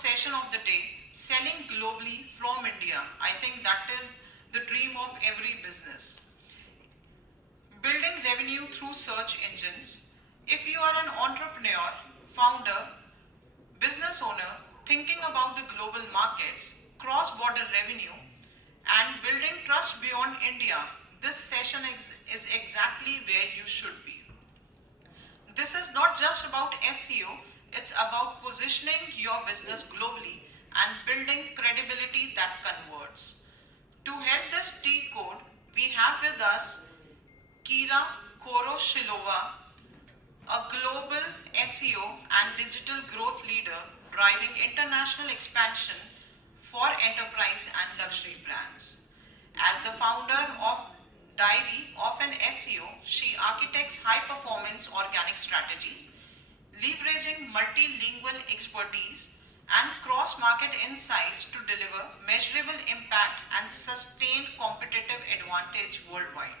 Session of the day, selling globally from India. I think that is the dream of every business. Building revenue through search engines. If you are an entrepreneur, founder, business owner thinking about the global markets, cross-border revenue, and building trust beyond India, this session is exactly where you should be. This is not just about SEO, it's about positioning your business globally and building credibility that converts. To help this T code, we have with us Khoroshilova, a global SEO and digital growth leader driving international expansion for enterprise and luxury brands. As the founder of Diary of an SEO, she architects high-performance organic strategies, leveraging multilingual expertise and cross-market insights to deliver measurable impact and sustained competitive advantage worldwide.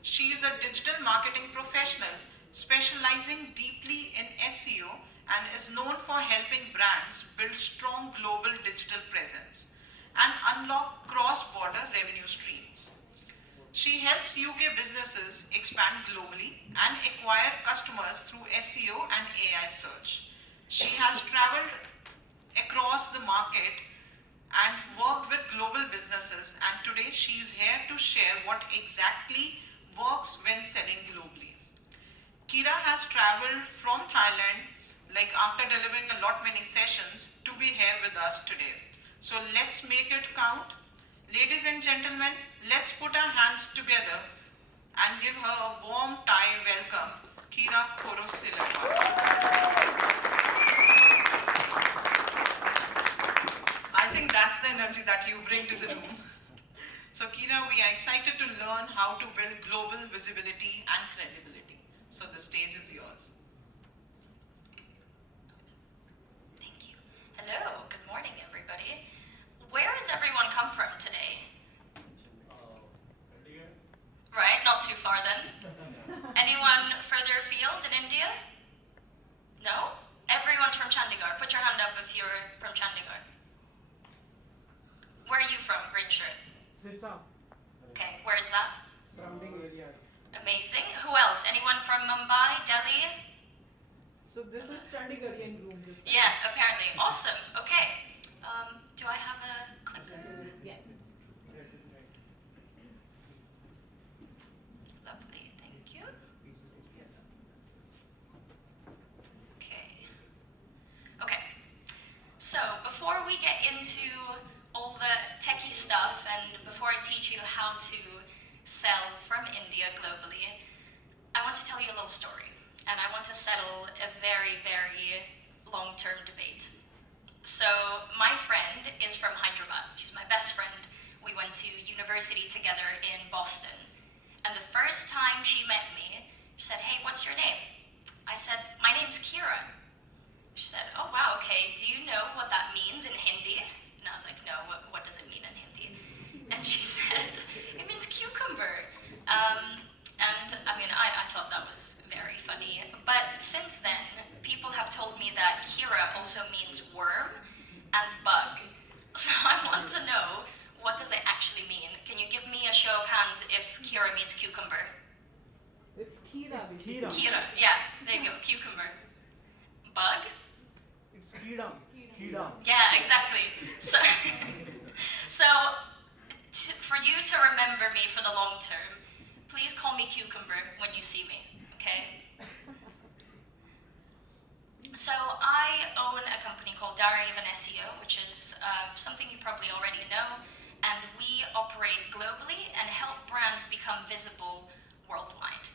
She is a digital marketing professional specializing deeply in SEO and is known for helping brands build strong global digital presence and unlock cross-border revenue streams. She helps UK businesses expand globally and acquire customers through SEO and AI search. She has traveled across the market and worked with global businesses, and today she is here to share what exactly works when selling globally. Kira has traveled from Thailand, like after delivering a lot many sessions, to be here with us today. So let's make it count. Ladies and gentlemen, let's put our hands together and give her a warm Thai welcome, Kira Khoroshilova. I think that's the energy that you bring to the room. So Kira, we are excited to learn how to build global visibility and credibility. So the stage is yours. Thank you. Hello, good morning everybody. Where has everyone come from today? Right, not too far then. Anyone further afield in India? No? Everyone's from Chandigarh. Put your hand up if you're from Chandigarh. Where are you from, green shirt? Sisa, Okay, where is that? surrounding areas. Amazing. Who else? Anyone from Mumbai, Delhi? So this is Chandigarhian room. This time. Yeah, apparently. Awesome. Okay. Do I have a clicker? Yeah. Lovely, thank you. Okay, so before we get into all the techie stuff and before I teach you how to sell from India globally, I want to tell you a little story and I want to settle a very, very long-term debate. So my friend is from Hyderabad. She's my best friend. We went to university together in Boston. And the first time she met me, she said, "Hey, what's your name?" I said, "My name's Kira." She said, "Oh, wow, okay. Do you know what that means in Hindi?" And I was like, "No, what does it mean in Hindi?" And she said, "It means cucumber." And I mean, I thought that was very funny. But since then, people have told me that Kira also means worm and bug. So I want to know, what does it actually mean? Can you give me a show of hands if Kira means cucumber? It's Kira. Kira, yeah, there you go, cucumber. Bug? It's Kira. Kira. Yeah, exactly. So, for you to remember me for the long term, please call me cucumber when you see me, okay? So I own a company called Diary of an SEO, which is something you probably already know, and we operate globally and help brands become visible worldwide.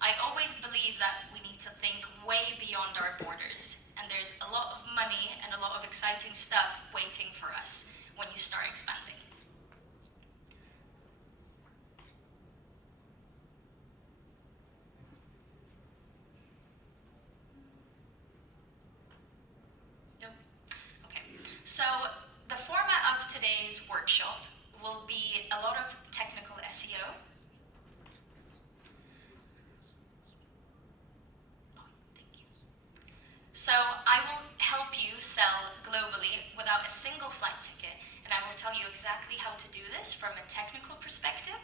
I always believe that we need to think way beyond our borders, and there's a lot of money and a lot of exciting stuff waiting for us when you start expanding. So the format of today's workshop will be a lot of technical SEO. So I will help you sell globally without a single flight ticket. And I will tell you exactly how to do this from a technical perspective,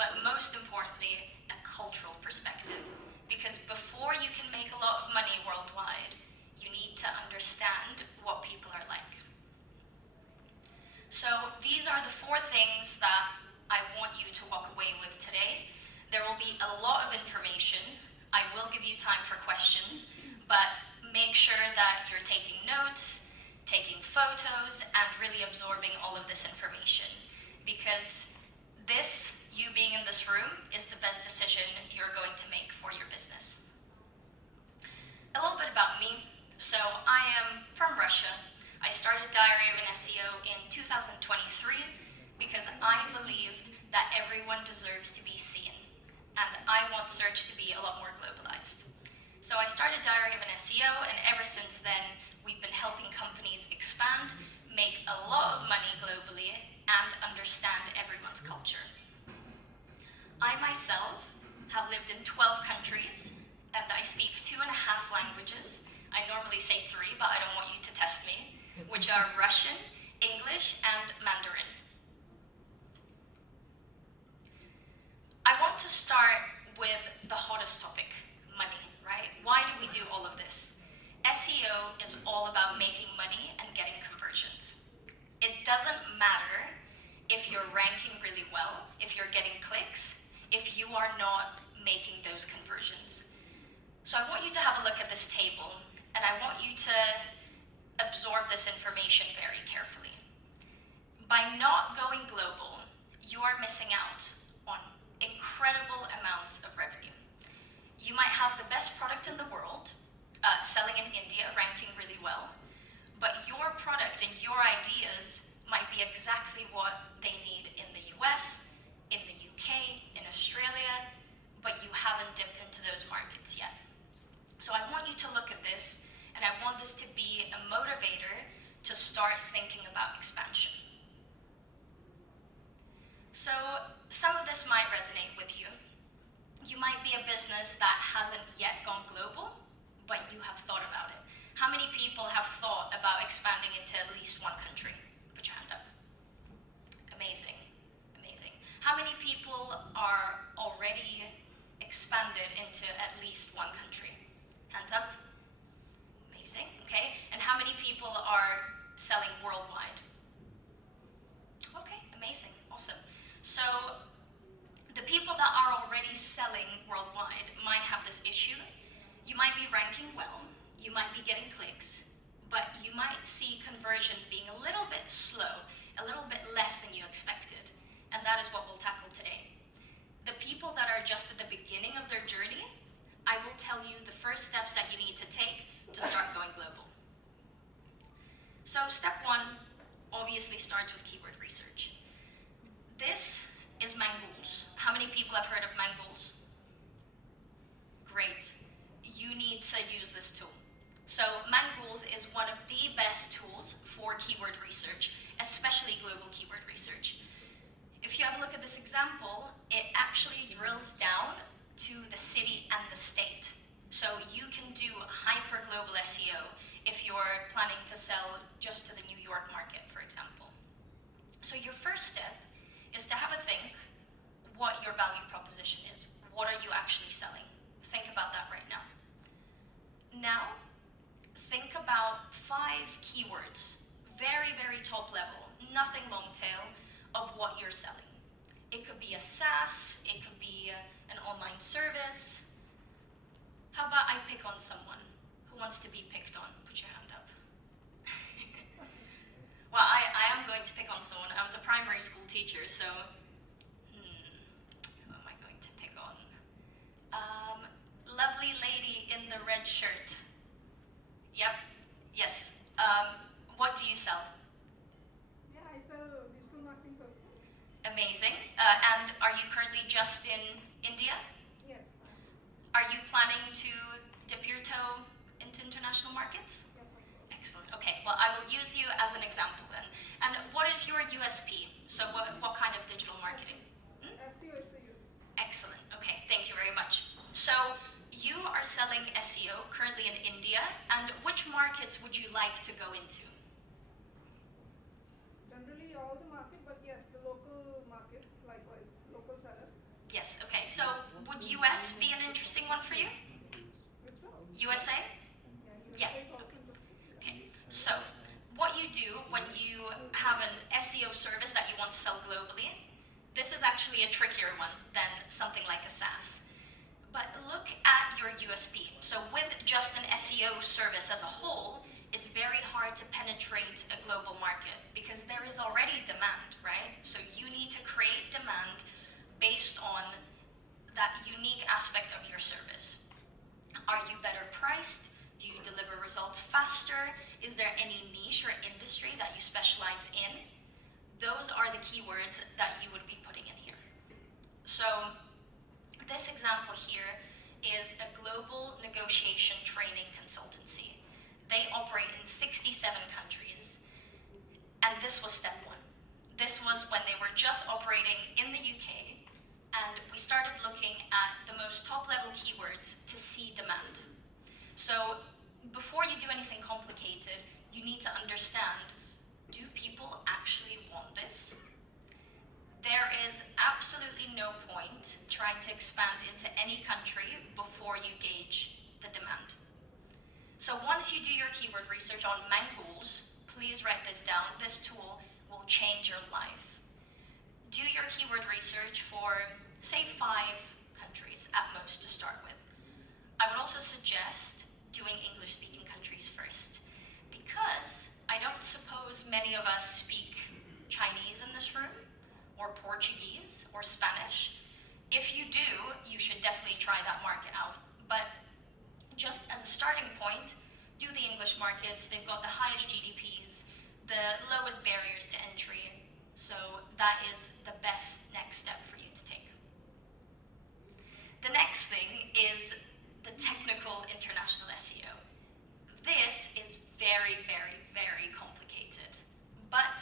but most importantly, a cultural perspective. Because before you can make a lot of money worldwide, you need to understand what people are like. So these are the 4 things that I want you to walk away with today. There will be a lot of information. I will give you time for questions, but make sure that you're taking notes, taking photos, and really absorbing all of this information. Because this, you being in this room, is the best decision you're going to make for your business. A little bit about me. So I am from Russia. I started Diary of an SEO in 2023 because I believed that everyone deserves to be seen. And I want search to be a lot more globalized. So I started Diary of an SEO, and ever since then, we've been helping companies expand, make a lot of money globally, and understand everyone's culture. I myself have lived in 12 countries, and I speak 2.5 languages. I normally say 3, but I don't want you to test me, which are Russian, English, and Mandarin. I want to start with the hottest topic, money, right? Why do we do all of this? SEO is all about making money and getting conversions. It doesn't matter if you're ranking really well, if you're getting clicks, if you are not making those conversions. So I want you to have a look at this table, and I want you to absorb this information very carefully. By not going global, you are missing out on incredible amounts of revenue. You might have the best product in the world, selling in India, ranking really well, but your product and your ideas might be exactly what they need in the US, in the UK, in Australia, but you haven't dipped into those markets yet. So I want you to look at this, and I want this to be a motivator to start thinking about expansion. So some of this might resonate with you. You might be a business that hasn't yet gone global, but you have thought about it. How many people have thought about expanding into at least one country? Put your hand up. Amazing, amazing. How many people are already expanded into at least one country? Hands up. Amazing, okay. And how many people are selling worldwide? Okay, amazing, awesome. So the people that are already selling worldwide might have this issue. You might be ranking well, you might be getting clicks, but you might see conversions being a little bit slow, a little bit less than you expected. And that is what we'll tackle today. The people that are just at the beginning of their journey, I will tell you the first steps that you need to take to start going global. So step 1 obviously starts with keyword research. This is Mangools. How many people have heard of Mangools? Great. You need to use this tool. So Mangools is one of the best tools for keyword research, especially global keyword research. If you have a look at this example, it actually drills down to the city and the state. So you can do hyper-global SEO if you're planning to sell just to the New York market, for example. So your first step is to have a think what your value proposition is. What are you actually selling? Think about that right now. Now, think about 5 keywords, very, very top level, nothing long tail, of what you're selling. It could be a SaaS, it could be an online service. How about I pick on someone who wants to be picked on? Put your hand up. Well, I am going to pick on someone. I was a primary school teacher, so who am I going to pick on? Lovely lady in the red shirt. Yep, yes. What do you sell? Yeah, I sell digital marketing services. Amazing. And are you currently just in India? Yes. Are you planning to dip your toe into international markets? Yes, of course. Excellent. Okay, well, I will use you as an example then. And what is your USP? So what kind of digital marketing? SEO is the use. Excellent. Okay, thank you very much. So you are selling SEO currently in India, and which markets would you like to go into? Generally all the market, but yes, the local markets, likewise, local sellers. Yes, okay. So would US be an interesting one for you? Which one? USA? Yeah, Yeah. USA is also interesting. Okay. So what you do when you have an SEO service that you want to sell globally, this is actually a trickier one than something like a SaaS. But look at your USP. So with just an SEO service as a whole, it's very hard to penetrate a global market because there is already demand, right? So you need to create demand based on that unique aspect of your service. Are you better priced? Do you deliver results faster? Is there any niche or industry that you specialize in? Those are the keywords that you would be putting in here. So this example here is a global negotiation training consultancy. They operate in 67 countries, and this was step one. This was when they were just operating in the UK, and we started looking at the most top-level keywords to see demand. So before you do anything complicated, you need to understand, do people actually want this? There is absolutely no point trying to expand into any country before you gauge the demand. So once you do your keyword research on mangoes, please write this down. This tool will change your life. Do your keyword research for, say, 5 countries at most to start with. I would also suggest doing English-speaking countries first, because I don't suppose many of us speak Chinese in this room, or Portuguese, or Spanish. If you do, you should definitely try that market out. But just as a starting point, do the English markets. They've got the highest GDPs, the lowest barriers to entry. So that is the best next step for you to take. The next thing is the technical international SEO. This is very, very, very complicated. But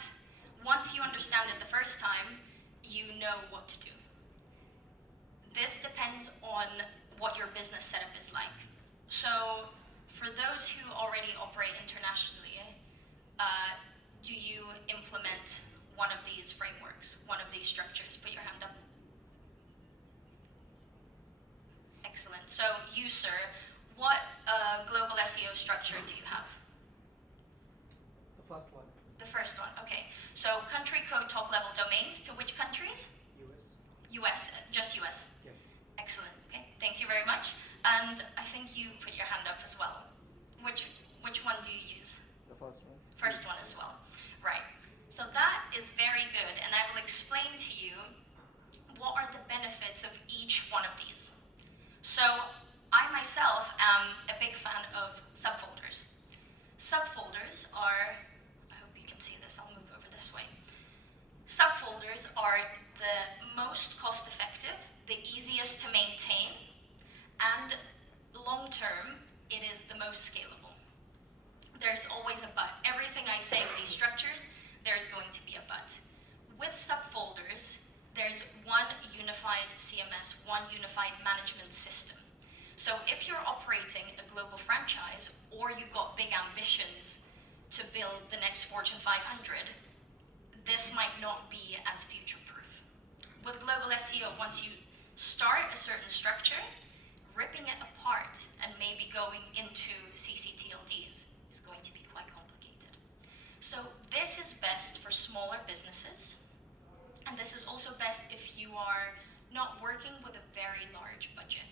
once you understand it the first time, you know what to do. This depends on what your business setup is like. So for those who already operate internationally, do you implement one of these frameworks, one of these structures? Put your hand up. Excellent. So you, sir, what global SEO structure do you have? The first one. The first one, okay. So country code top level domains to which countries? US. US, just US. Yes. Excellent, okay. Thank you very much. And I think you put your hand up as well. Which one do you use? The first one. First one as well. Right. So that is very good, and I will explain to you what are the benefits of each one of these. So I myself am a big fan of subfolders. Subfolders are, I hope you can see this, I'll move over this way. Subfolders are the most cost-effective, the easiest to maintain, and long-term, it is the most scalable. There's always a but. Everything I say with these structures, there's going to be a but. With subfolders, there's one unified CMS, one unified management system. So if you're operating a global franchise, or you've got big ambitions to build the next Fortune 500, this might not be as future-proof. With global SEO, once you start a certain structure, ripping it apart and maybe going into CCTLDs is going to be quite complicated. So this is best for smaller businesses, and this is also best if you are not working with a very large budget.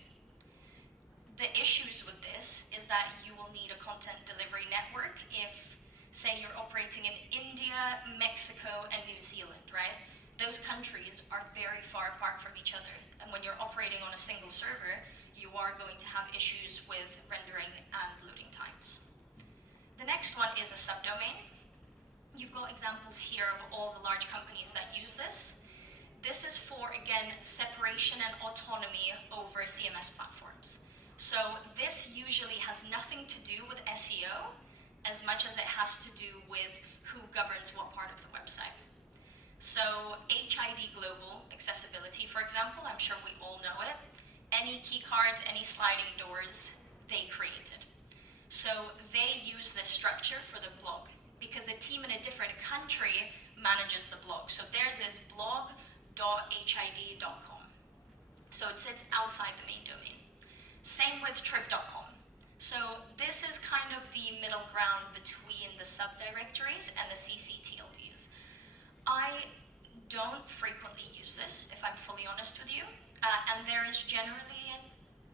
The issues with this is that you will need a content delivery network if, say, you're operating in India, Mexico, and New Zealand, right? Those countries are very far apart from each other, and when you're operating on a single server, you are going to have issues with rendering and loading times. The next one is a subdomain. You've got examples here of all the large companies that use this. This is for, again, separation and autonomy over CMS platforms. So this usually has nothing to do with SEO as much as it has to do with who governs what part of the website. So HID Global Accessibility, for example, I'm sure we all know it. any key cards, any sliding doors, they created. So they use this structure for the blog because a team in a different country manages the blog. So theirs is blog.hid.com. So it sits outside the main domain. Same with trip.com. So this is kind of the middle ground between the subdirectories and the CCTLDs. I don't frequently use this, if I'm fully honest with you, and there is generally,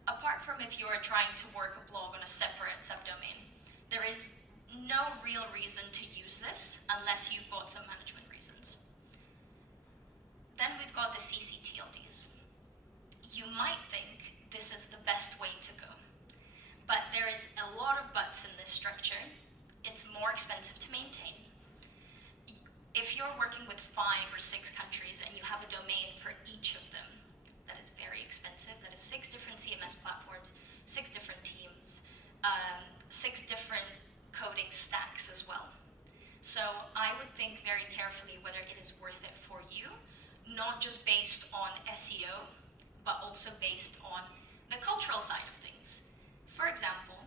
apart from if you are trying to work a blog on a separate subdomain, there is no real reason to use this unless you've got some management reasons. Then we've got the CCTLDs. You might think this is the best way to go, but there is a lot of buts in this structure. It's more expensive to maintain. If you're working with 5 or 6 countries and you have a domain for each of them, that is very expensive. That is 6 different CMS platforms, 6 different teams, 6 different coding stacks as well. So I would think very carefully whether it is worth it for you, not just based on SEO, but also based on the cultural side of things. For example,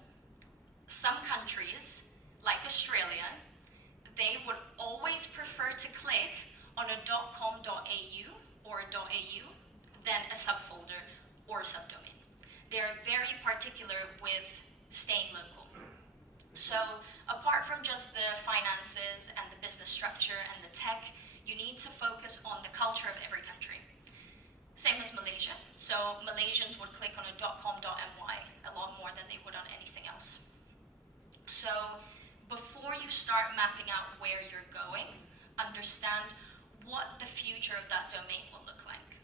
some countries, like Australia, they would always prefer to click on a .com.au or a .au than a subfolder or a subdomain. They're very particular with staying local. So apart from just the finances and the business structure and the tech, you need to focus on the culture of every country. Same as Malaysia. So Malaysians would click on a .com.my a lot more than they would on anything else. So before you start mapping out where you're going, understand what the future of that domain will look like.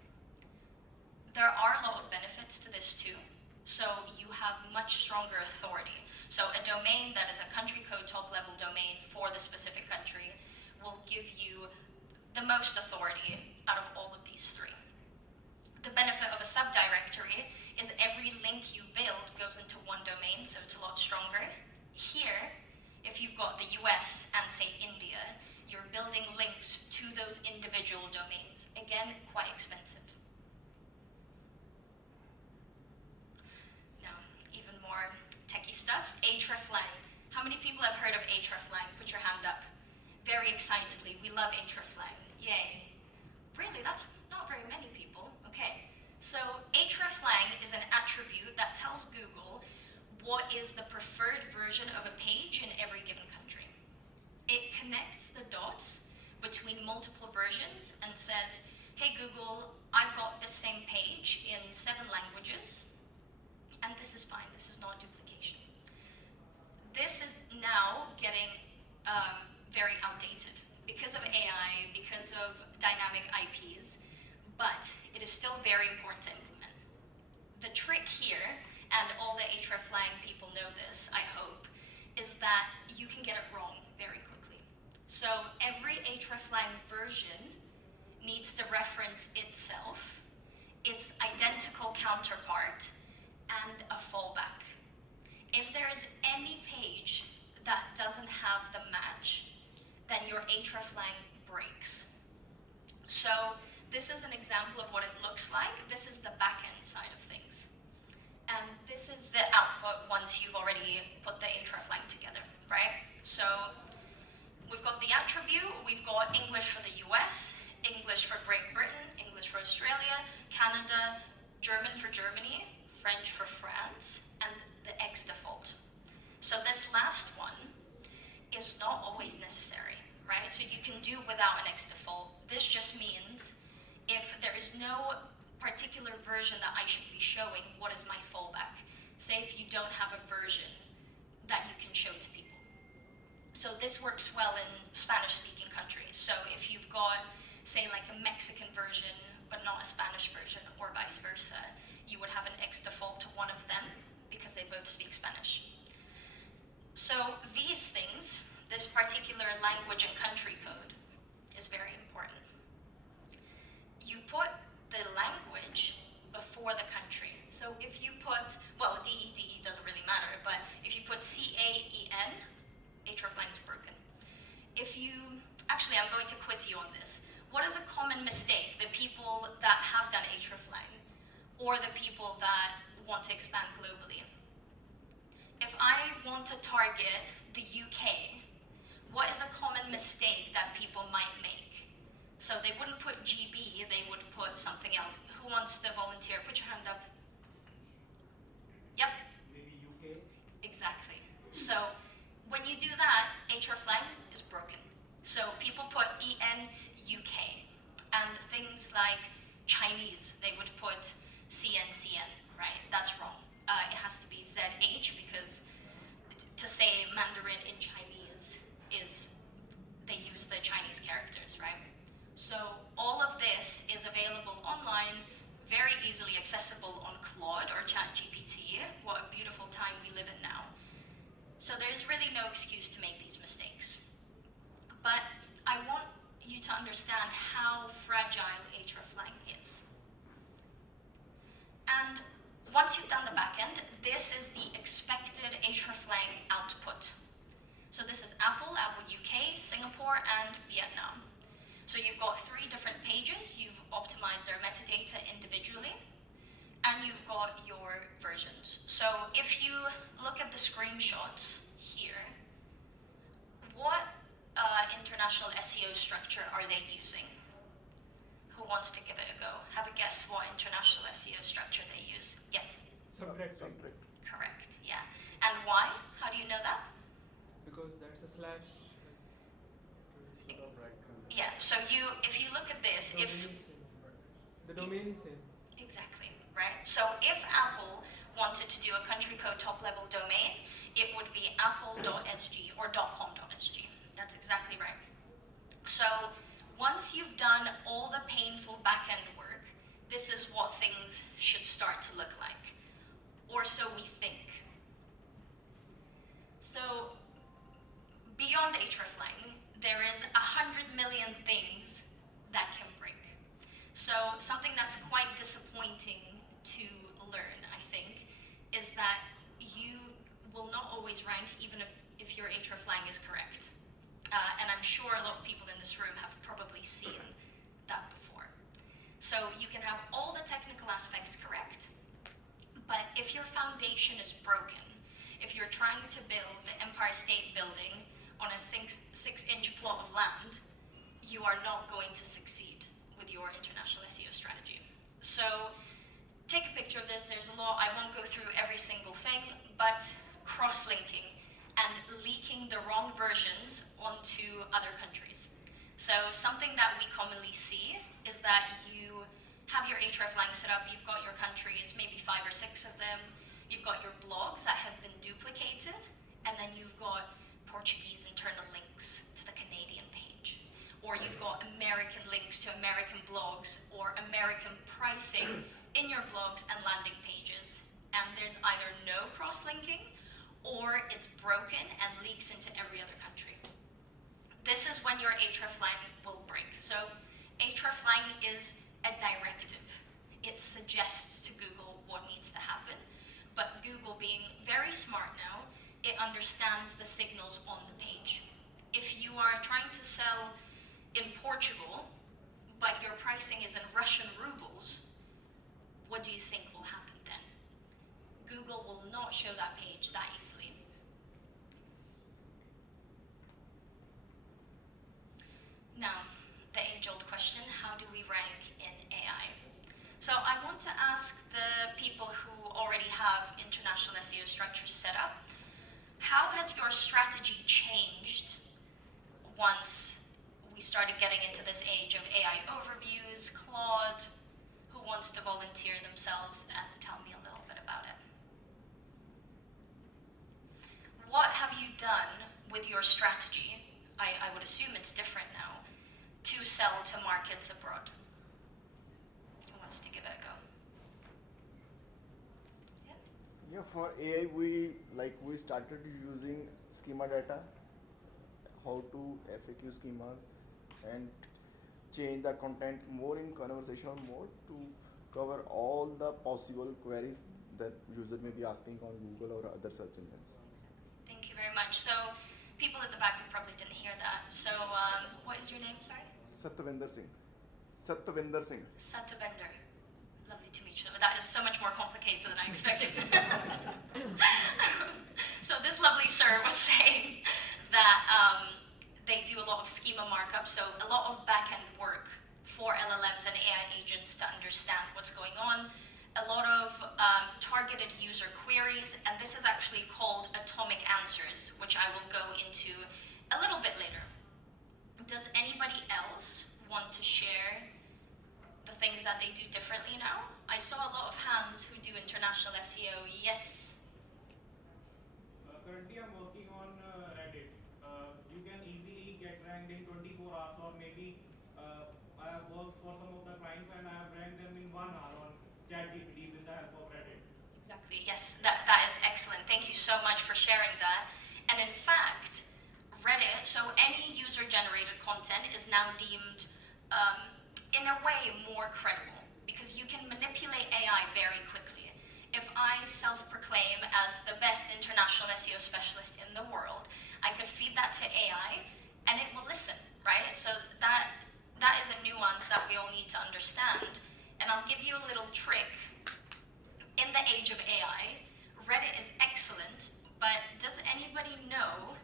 There are a lot of benefits to this too. So you have much stronger authority. So a domain that is a country code top level domain for the specific country will give you the most authority out of all of these 3. The benefit of a subdirectory is every link you build goes into one domain, so it's a lot stronger. Here, if you've got the US and say India, you're building links to those individual domains. Again, quite expensive. Now, even more techie stuff, hreflang. How many people have heard of hreflang? Put your hand up. Very excitedly, we love hreflang. Yay. Really, that's not very many people. Okay, so hreflang is an attribute that tells Google what is the preferred version of a page in every given country. It connects the dots between multiple versions and says, hey Google, I've got the same page in 7 languages, and this is fine, this is not duplication. This is now getting very outdated because of AI, because of dynamic IPs, but it is still very important to implement. The trick here, and all the hreflang people know this, I hope, is that you can get it wrong very quickly. So every hreflang version needs to reference itself, its identical counterpart, and a fallback. If there is any page that doesn't have the match, then your hreflang breaks. So this is an example of what it looks like. This is the back-end side of things. And this is the output once you've already put the hreflang together, right? So we've got the attribute, we've got English for the US, English for Great Britain, English for Australia, Canada, German for Germany, French for France, and the X default. So this last one is not always necessary, right? So you can do without an X default. This just means if there is no particular version that I should be showing, what is my fallback? Say if you don't have a version that you can show to people. So this works well in Spanish-speaking countries. So if you've got, say, like a Mexican version, but not a Spanish version, or vice versa, you would have an X default to one of them because they both speak Spanish. So these things, this particular language and country code, is very important. You put the language before the country. So if you put, well, DED doesn't really matter, but if you put CAEN, hreflang is broken. If you, actually I'm going to quiz you on this. What is a common mistake that people that have done hreflang? or the people that want to expand globally. If I want to target the UK, what is a common mistake that people might make? So they wouldn't put GB, they would put something else. Who wants to volunteer? Put your hand up. Yep. Maybe UK. Exactly. So when you do that, hreflang is broken. So people put EN UK, and things like Chinese, they would put CNCN, right? That's wrong. It has to be ZH because to say Mandarin in Chinese is, they use the Chinese characters, right? So all of this is available online, very easily accessible on Claude or ChatGPT. What a beautiful time we live in now. So there's really no excuse to make these mistakes. But I want you to understand how fragile hreflang is. And once you've done the backend, this is the expected hreflang output. So this is Apple, Apple UK, Singapore, and Vietnam. So you've got 3 different pages. You've optimized their metadata individually, and you've got your versions. So if you look at the screenshots here, what international SEO structure are they using? Who wants to give it a go? Have a guess what international SEO structure they use. Yes? Subreddit. Correct, yeah. And why? How do you know that? Because that's a slash. Sort of right. Yeah, so if you look at this, The domain is same. exactly, right? So if Apple wanted to do a country code top level domain, it would be apple.sg or .com.sg. That's exactly right. So once you've done all the painful back-end work, this is what things should start to look like. Or so we think. So beyond hreflang, there is 100 million things that can break. So something that's quite disappointing to learn, I think, is that you will not always rank even if your hreflang is correct. And I'm sure a lot of people in this room have probably seen that before. So you can have all the technical aspects correct, but if your foundation is broken, if you're trying to build the Empire State Building on a 6-inch plot of land, you are not going to succeed with your international SEO strategy. So take a picture of this. There's a lot. I won't go through every single thing, but cross-linking and leaking the wrong versions onto other countries. So something that we commonly see is that you have your hreflang set up, you've got your countries, maybe 5 or 6 of them, you've got your blogs that have been duplicated, and then you've got Portuguese internal links to the Canadian page. Or you've got American links to American blogs, or American pricing in your blogs and landing pages. And there's either no cross-linking, or it's broken and leaks into every other country. This is when your hreflang will break. So hreflang is a directive. It suggests to Google what needs to happen, but Google, being very smart now, it understands the signals on the page. If you are trying to sell in Portugal, but your pricing is in Russian rubles, what do you think will happen then? Google will not show that page that easily. Now, the age-old question, how do we rank in AI? So I want to ask the people who already have international SEO structures set up, how has your strategy changed once we started getting into this age of AI overviews, Claude? Who wants to volunteer themselves and tell me a little bit about it? What have you done with your strategy? I would assume it's different now, to sell to markets abroad. Who wants to give it a go? Yeah, for AI we started using schema data, how to FAQ schemas, and change the content more in conversational mode to cover all the possible queries that user may be asking on Google or other search engines. Thank you very much. So people at the back who probably didn't hear that. So what is your name, sorry? Satvinder Singh. Satvinder Singh. Satvinder. Lovely to meet you. That is so much more complicated than I expected. So this lovely sir was saying that they do a lot of schema markup, so a lot of back-end work for LLMs and AI agents to understand what's going on, a lot of targeted user queries, and this is actually called atomic answers, which I will go into a little bit later. Does anybody else want to share the things that they do differently now? I saw a lot of hands who do international SEO. Yes. Currently, I'm working on Reddit. You can easily get ranked in 24 hours, or maybe I have worked for some of the clients and I have ranked them in 1 hour on ChatGPT with the help of Reddit. Exactly. Yes, that is excellent. Thank you so much for sharing that. And in fact, Reddit, so any user-generated content is now deemed, in a way, more credible because you can manipulate AI very quickly. If I self-proclaim as the best international SEO specialist in the world, I could feed that to AI and it will listen, right? So that is a nuance that we all need to understand. And I'll give you a little trick. In the age of AI, Reddit is excellent, but does anybody know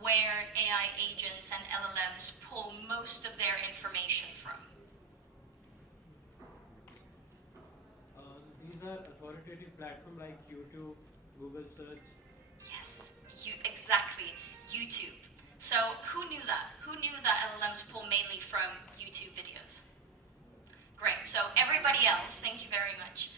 where AI agents and LLMs pull most of their information from? These are authoritative platforms like YouTube, Google Search. Yes, exactly, YouTube. So who knew that? Who knew that LLMs pull mainly from YouTube videos? Great, so everybody else, thank you very much.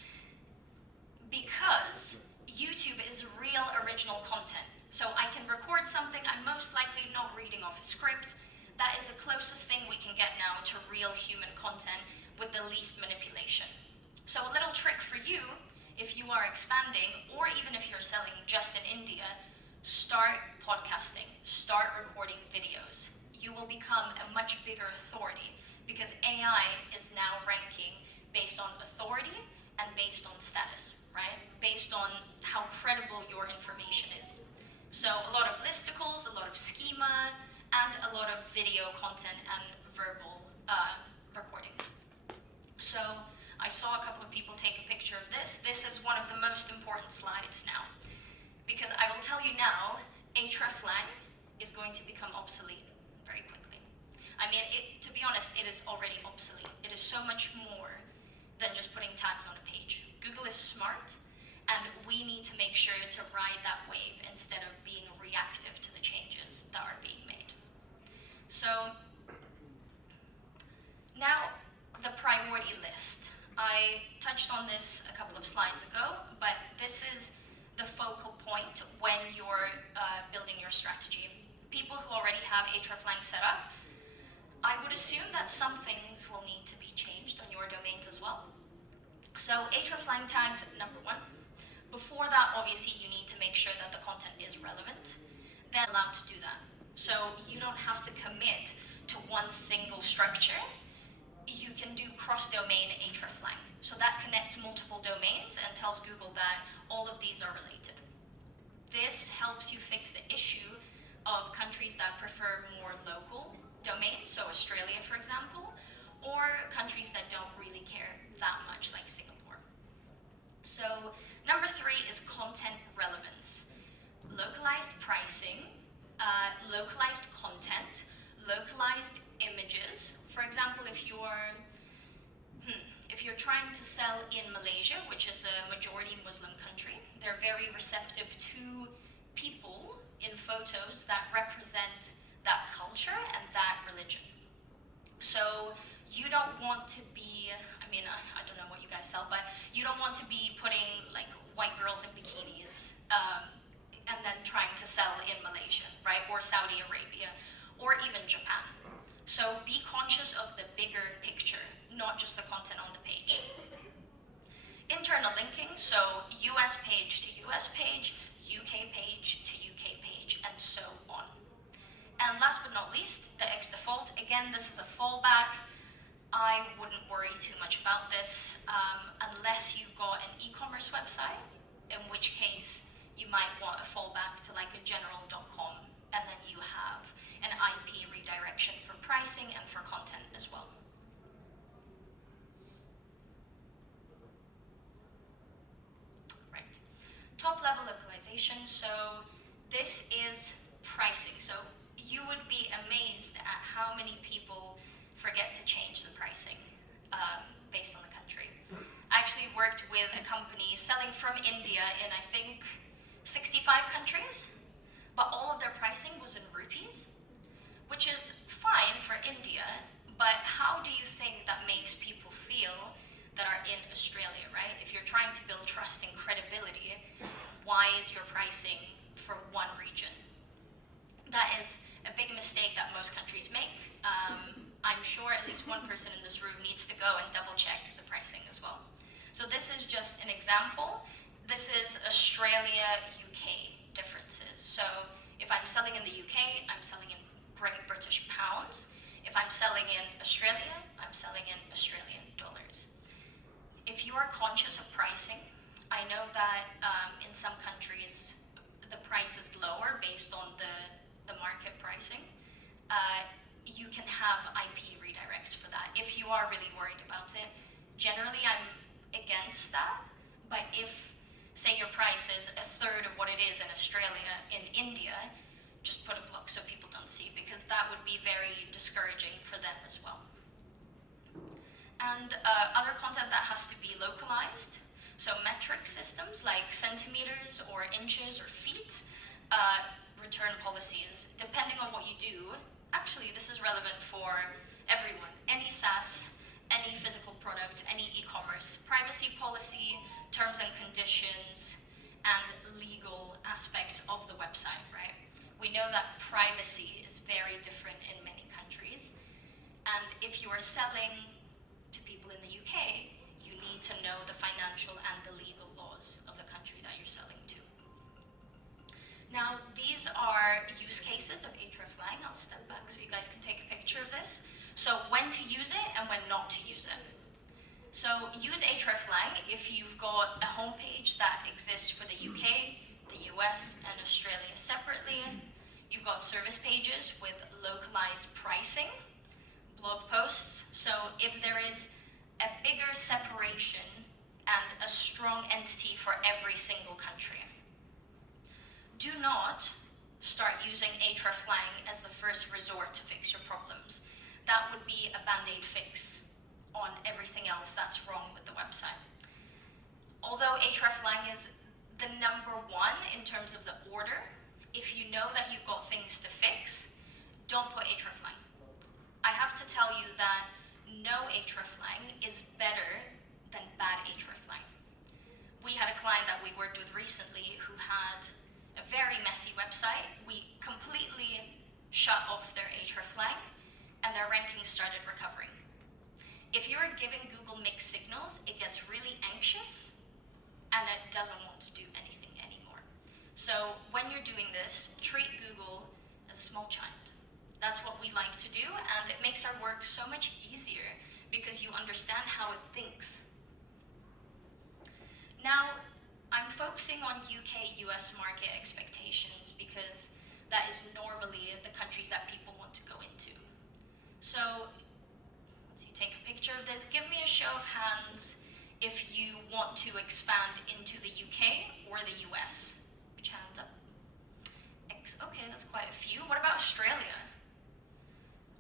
Because YouTube is real original content. So I can record something I'm most likely not reading off a script. That is the closest thing we can get now to real human content with the least manipulation. So a little trick for you, if you are expanding, or even if you're selling just in India, start podcasting, start recording videos. You will become a much bigger authority because AI is now ranking based on authority and based on status, right? Based on how credible your information is. So a lot of listicles, a lot of schema, and a lot of video content and verbal recording. So I saw a couple of people take a picture of this. This is one of the most important slides now. Because I will tell you now, hreflang is going to become obsolete very quickly. I mean, to be honest, it is already obsolete. It is so much more than just putting tags on a page. Google is smart, and we need to make sure to ride that wave instead of being reactive to the changes that are being made. So now the priority list. I touched on this a couple of slides ago, but this is the focal point when you're building your strategy. People who already have hreflang set up, I would assume that some things will need to be changed on your domains as well. So hreflang tags, number one. Before that, obviously, you need to make sure that the content is relevant. Then allowed to do that. So you don't have to commit to one single structure. You can do cross-domain hreflang. So that connects multiple domains and tells Google that all of these are related. This helps you fix the issue of countries that prefer more local domains, so Australia, for example, or countries that don't really care that much, like Singapore. So number three is content relevance. Localized pricing, localized content, localized images. For example, if you're trying to sell in Malaysia, which is a majority Muslim country, they're very receptive to people in photos that represent that culture and that religion. So you don't want to be, I don't know what you guys sell, but you don't want to be putting like white girls in bikinis and then trying to sell in Malaysia, right? Or Saudi Arabia, or even Japan. So be conscious of the bigger picture, not just the content on the page. Internal linking, so US page to US page, UK page to UK page, and so on. And last but not least, the X default. Again, this is a fallback. I wouldn't worry too much about this unless you've got an e-commerce website, in which case you might want a fallback to like a general.com, and then you have an IP redirection for pricing and for content as well. information. So this is pricing. So you would be amazed at how many people forget to change the pricing based on the country. I actually worked with a company selling from India in, I think, 65 countries, but all of their pricing was in rupees, which is fine for India, but how do you think that makes people feel that are in Australia, right? If you're trying to build trust and credibility, why is your pricing for one region? That is a big mistake that most countries make. I'm sure at least one person in this room needs to go and double check the pricing as well. So this is just an example. This is Australia, UK differences. So if I'm selling in the UK, I'm selling in Great British pounds. If I'm selling in Australia, I'm selling in Australian dollars. If you are conscious of pricing, I know that in some countries the price is lower based on the market pricing. You can have IP redirects for that if you are really worried about it. Generally, I'm against that, but if, say, your price is a third of what it is in Australia, in India, just put a block so people don't see, because that would be very discouraging for them as well. And other content that has to be localized, so metric systems like centimeters or inches or feet, return policies, depending on what you do. Actually, this is relevant for everyone, any SaaS, any physical product, any e-commerce, privacy policy, terms and conditions, and legal aspects of the website, right? We know that privacy is very different in many countries, and if you are selling to people in the UK, you need to know the financial and the legal laws of the country that you're selling to. Now, these are use cases of hreflang. I'll step back so you guys can take a picture of this. So when to use it and when not to use it. So use hreflang if you've got a homepage that exists for the UK, the US, and Australia separately. You've got service pages with localized pricing, blog posts. So if there is a bigger separation and a strong entity for every single country. Do not start using hreflang as the first resort to fix your problems. That would be a band-aid fix on everything else that's wrong with the website. Although hreflang is the number one in terms of the order, if you know that you've got things to fix, don't put hreflang. I have to tell you that no hreflang is better than bad hreflang. We had a client that we worked with recently who had a very messy website. We completely shut off their hreflang and their rankings started recovering. If you're giving Google mixed signals, it gets really anxious and it doesn't want to do anything anymore. So when you're doing this, treat Google as a small child. That's what we like to do, and it makes our work so much easier because you understand how it thinks. Now, I'm focusing on UK-US market expectations because that is normally the countries that people want to go into. So, once you take a picture of this, give me a show of hands if you want to expand into the UK or the US. Put your hands up. Okay, that's quite a few. What about Australia?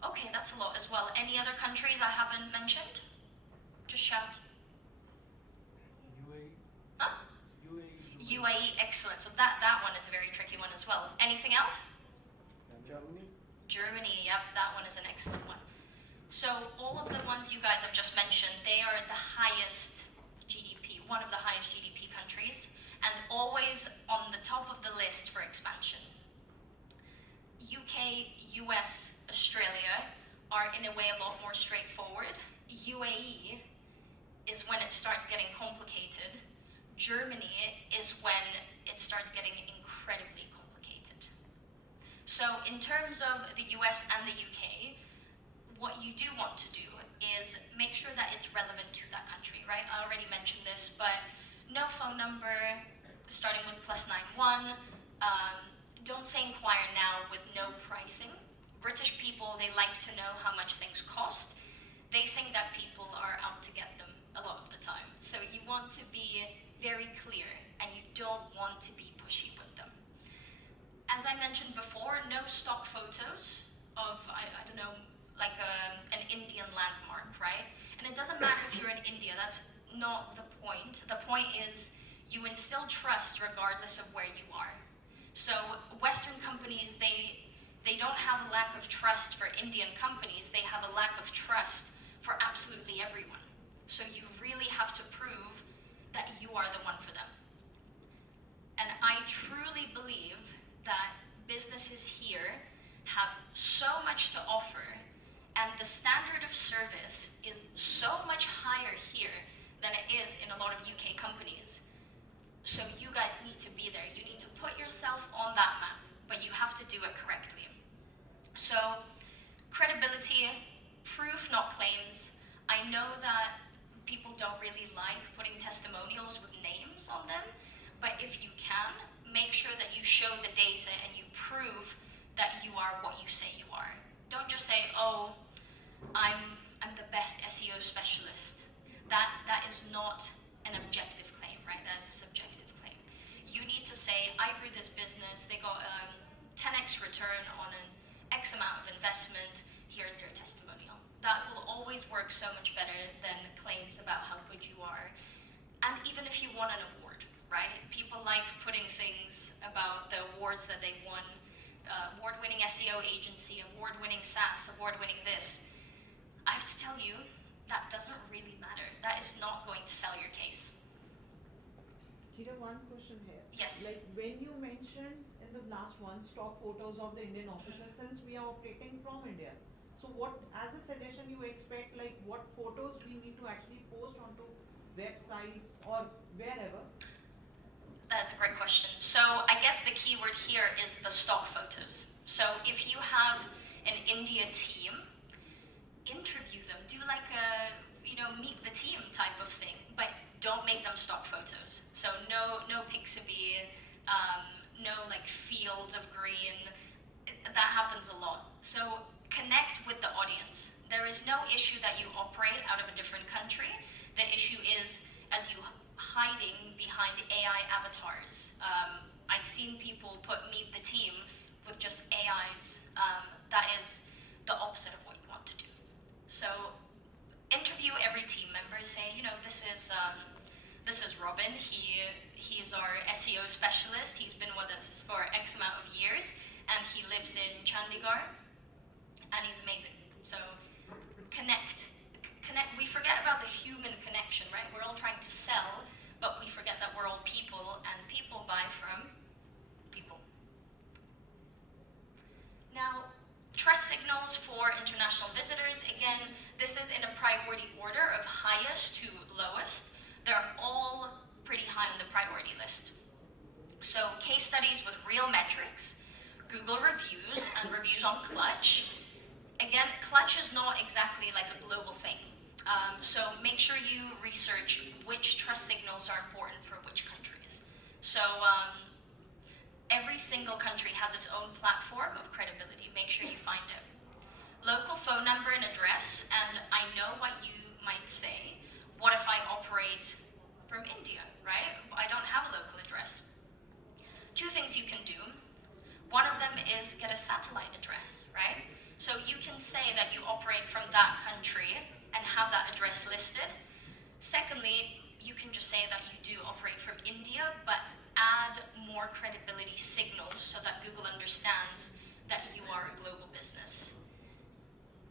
Okay, that's a lot as well. Any other countries I haven't mentioned? Just shout. UAE. Huh? UAE. UAE, excellent. So that one is a very tricky one as well. Anything else? Germany. Germany, yep, that one is an excellent one. So all of the ones you guys have just mentioned, they are the highest GDP, one of the highest GDP countries, and always on the top of the list for expansion. UK, US, Australia are in a way a lot more straightforward. UAE is when it starts getting complicated. Germany is when it starts getting incredibly complicated. So in terms of the US and the UK, what you do want to do is make sure that it's relevant to that country, right? I already mentioned this, but no phone number, starting with +91. Don't say inquire now with no pricing. British people, they like to know how much things cost. They think that people are out to get them a lot of the time. So you want to be very clear and you don't want to be pushy with them. as I mentioned before, no stock photos of, I don't know, like an Indian landmark, right? And it doesn't matter if you're in India, that's not the point. The point is you instill trust regardless of where you are. So Western companies, they don't have a lack of trust for Indian companies, they have a lack of trust for absolutely everyone. So you really have to prove that you are the one for them. And I truly believe that businesses here have so much to offer, and the standard of service is so much higher here than it is in a lot of UK companies. So you guys need to be there. You need to put yourself on that map, but you have to do it correctly. So credibility, proof, not claims. I know that people don't really like putting testimonials with names on them, but if you can, make sure that you show the data and you prove that you are what you say you are. Don't just say, oh, I'm the best SEO specialist. That is not an objective claim, right? That is a subjective claim. You need to say, I grew this business, they got 10x return on an X amount of investment, here's their testimonial. That will always work so much better than claims about how good you are. And even if you won an award, right? People like putting things about the awards that they won. Award-winning SEO agency, award-winning SaaS, award-winning this. I have to tell you, that doesn't really matter. That is not going to sell your case. Kira, one question here. Yes. Like when you mentioned in the last one, stock photos of the Indian offices, since we are operating from India, so what, as a suggestion, you expect, like what photos we need to actually post onto websites or wherever? That is a great question. So I guess the key word here is the stock photos. So if you have an India team, interview them, do like a, meet the team type of thing, but don't make them stock photos. So no Pixabay, no like fields of green. That happens a lot. So connect with the audience. There is no issue that you operate out of a different country. The issue is as you hiding behind AI avatars. I've seen people put meet the team with just AIs. That is the opposite of what you want to do. So interview every team member. Say, this is Robin. He's our SEO specialist. He's been with us for X amount of years, and he lives in Chandigarh, and he's amazing. So connect. We forget about the human connection, right? We're all trying to sell, but we forget that we're all people, and people buy from people. Now, trust signals for international visitors. Again, this is in a priority order of highest to lowest. They're all pretty high on the priority list. So case studies with real metrics, Google reviews, and reviews on Clutch. Again, Clutch is not exactly like a global thing. So make sure you research which trust signals are important for which countries. So every single country has its own platform of credibility. Make sure you find it. Local phone number and address, and I know what you might say. What if I operate from India, right? I don't have a local address. Two things you can do. One of them is get a satellite address, right? So you can say that you operate from that country and have that address listed. Secondly, you can just say that you do operate from India, but add more credibility signals so that Google understands that you are a global business.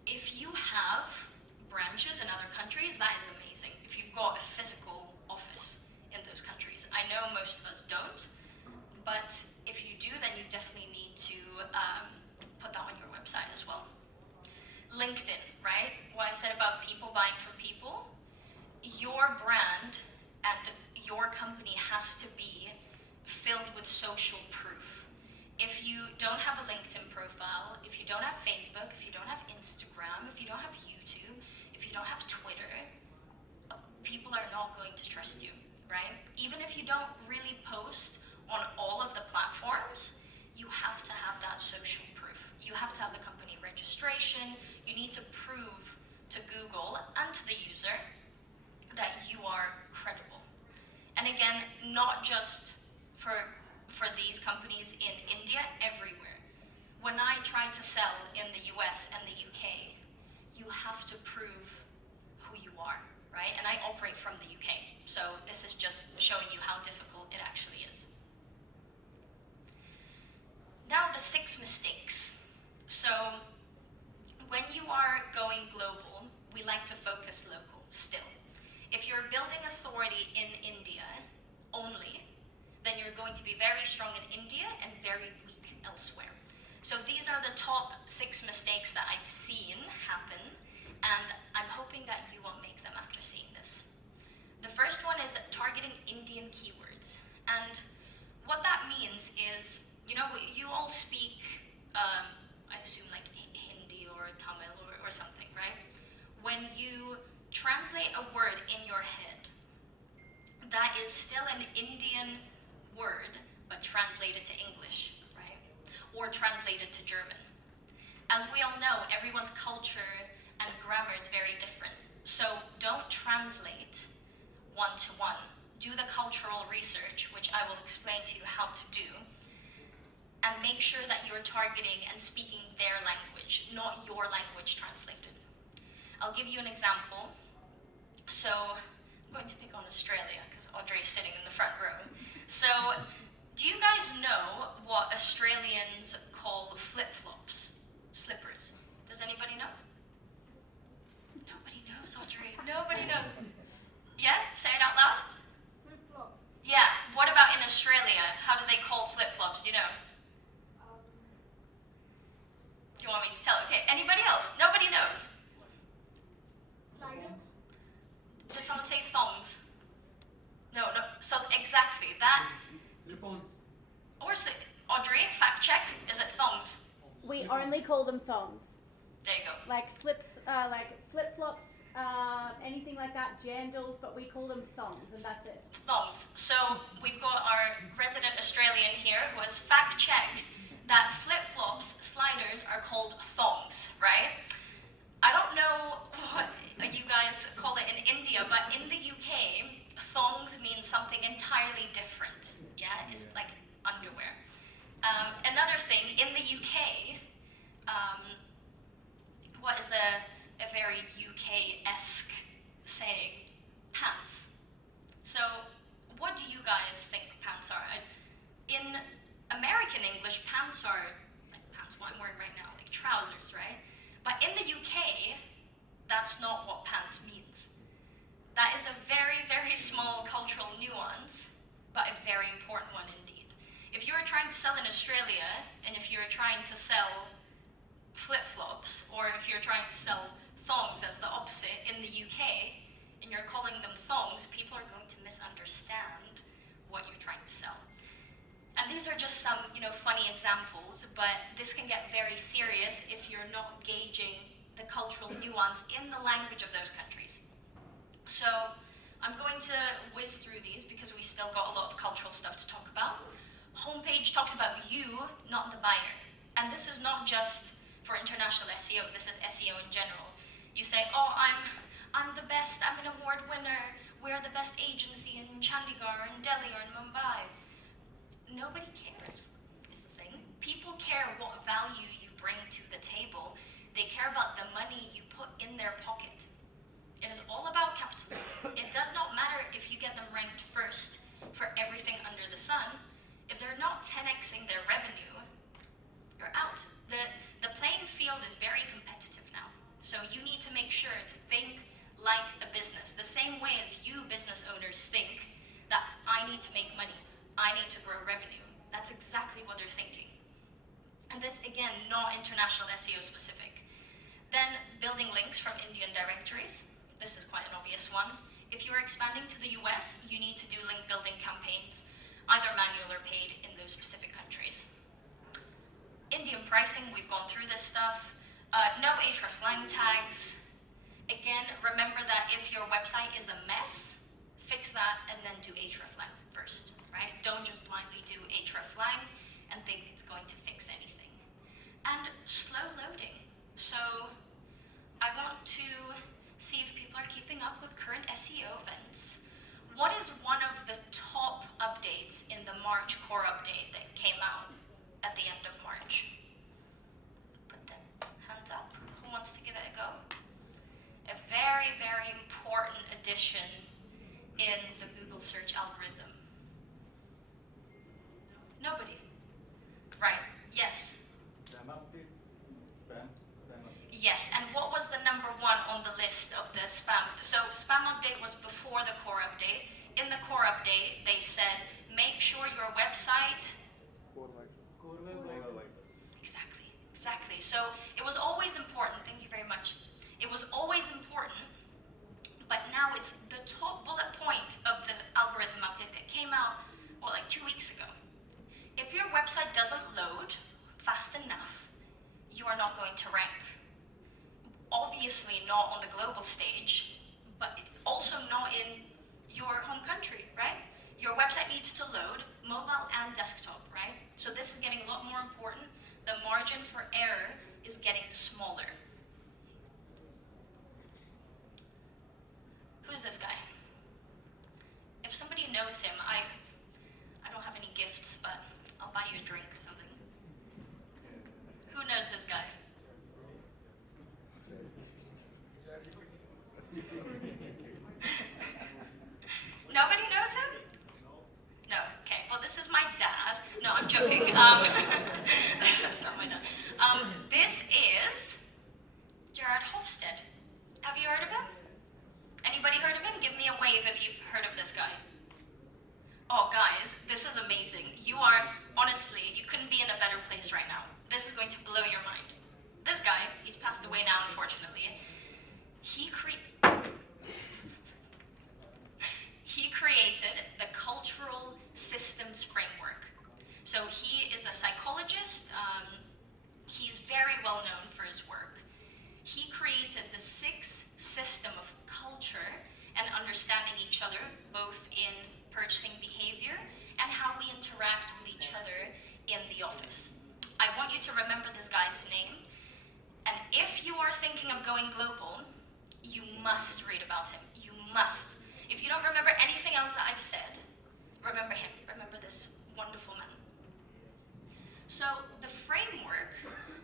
If you have branches in other countries, that is amazing. If you've got a physical office in those countries. I know most of us don't, but if you do, then you definitely need to put that on your website as well. LinkedIn, right? What I said about people buying from people, your brand and your company has to be filled with social proof. If you don't have a LinkedIn profile, if you don't have Facebook, if you don't have Instagram, if you don't have YouTube, if you don't have Twitter, people are not going to trust you, right? Even if you don't really post on all of the platforms, you have to have that social proof. You have to have the company registration. You need to prove to Google and to the user that you are credible. And again, not just for for these companies in India, everywhere. When I try to sell in the US and the UK, you have to prove who you are, right? And I operate from the UK, so this is just showing you how difficult it actually is. Now the 6 mistakes. So when you are going global, we like to focus local still. If you're building authority in India only, then you're going to be very strong in India and very weak elsewhere. So these are the top 6 mistakes that I've seen happen, and I'm hoping that you won't make them after seeing this. The first one is targeting Indian keywords. And what that means is, you know, you all speak, I assume like Hindi or Tamil or something, right? When you translate a word in your head, that is still an Indian word, but translated to English, right? Or translated to German. As we all know, everyone's culture and grammar is very different. So don't translate one-to-one. Do the cultural research, which I will explain to you how to do, and make sure that you're targeting and speaking their language, not your language translated. I'll give you an example. So I'm going to pick on Australia because Audrey is sitting in the front row. So do you guys know what Australians call flip-flops? Slippers. Does anybody know? Nobody knows, Audrey. Nobody knows. Yeah? Say it out loud. Flip-flop. Yeah. What about in Australia? How do they call flip-flops? Do you know? Do you want me to tell? Okay. Anybody else? Nobody knows. Sliders. Did someone say thongs? No. So exactly that. Or is it, Audrey, fact check. Is it thongs? We only call them thongs. There you go. Like slips, like flip-flops, anything like that, jandals, but we call them thongs, and that's it. Thongs. So we've got our resident Australian here who has fact checked that flip-flops, sliders, are called thongs, right? I don't know what you guys call it in India, but in the UK, thongs means something entirely different. Yeah, it's like underwear. Another thing, in the UK, what is a very UK-esque saying? Pants. So, what do you guys think pants are? In American English, pants are, like pants, what I'm wearing right now, like trousers, right? But in the UK, that's not what pants means. That is a very, very small cultural nuance, but a very important one indeed. If you're trying to sell in Australia, and if you're trying to sell flip-flops, or if you're trying to sell thongs as the opposite in the UK, and you're calling them thongs, people are going to misunderstand what you're trying to sell. And these are just some, funny examples, but this can get very serious if you're not gauging the cultural nuance in the language of those countries. So I'm going to whiz through these because we still got a lot of cultural stuff to talk about. Homepage talks about you, not the buyer. And this is not just for international SEO, this is SEO in general. You say, oh, I'm the best, I'm an award winner, we're the best agency in Chandigarh, in Delhi, or in Mumbai. Nobody cares, is the thing. People care what value you bring to the table. They care about the money you put in their pocket. It is all about capitalism. It does not matter if you get them ranked first for everything under the sun. If they're not 10xing their revenue, you're out. The playing field is very competitive now. So you need to make sure to think like a business. The same way as you business owners think that I need to make money, I need to grow revenue. That's exactly what they're thinking. And this, again, not international SEO specific. Then building links from Indian directories. This is quite an obvious one. If you're expanding to the US, you need to do link building campaigns, either manual or paid in those specific countries. Indian pricing, we've gone through this stuff. No hreflang tags. Again, remember that if your website is a mess, fix that and then do hreflang first, right? Don't just blindly do hreflang and think it's going to fix anything. And slow loading. So I want to see if people are keeping up with current SEO events. What is one of the top updates in the March core update that came out at the end of March? Put the hands up. Who wants to give it a go? A very, very important addition in the Google search algorithm. Nobody. Right. Yes. Spam update. Spam update. Yes, and what was the number one on the list of the spam? So spam update was before the core update. In the core update, they said, make sure your website... Core web. Exactly. So it was always important, thank you very much. It was always important, but now it's the top bullet point of the algorithm update that came out, like 2 weeks ago. If your website doesn't load fast enough, you are not going to rank. Obviously not on the global stage, but also not in your home country, right? Your website needs to load mobile and desktop, right? So this is getting a lot more important. The margin for error is getting smaller. Who's this guy? If somebody knows him, I don't have any gifts, but I'll buy you a drink or something. Who knows this guy? Nobody knows him? No. Okay. Well, this is my dad. No, I'm joking. This is not my dad. This is Gerard Hofstede. Have you heard of him? Anybody heard of him? Give me a wave if you've heard of this guy. Oh, guys, this is amazing. You are, honestly, you couldn't be in a better place right now. This is going to blow your mind. This guy, he's passed away now, unfortunately. He created the cultural systems framework. So he is a psychologist. He's very well known for his work. He created the 6 system of culture and understanding each other, both in purchasing behavior and how we interact with each other in the office. I want you to remember this guy's name, and if you are thinking of going global, you must read about him. You must. If you don't remember anything else that I've said, remember him. Remember this wonderful man. So the framework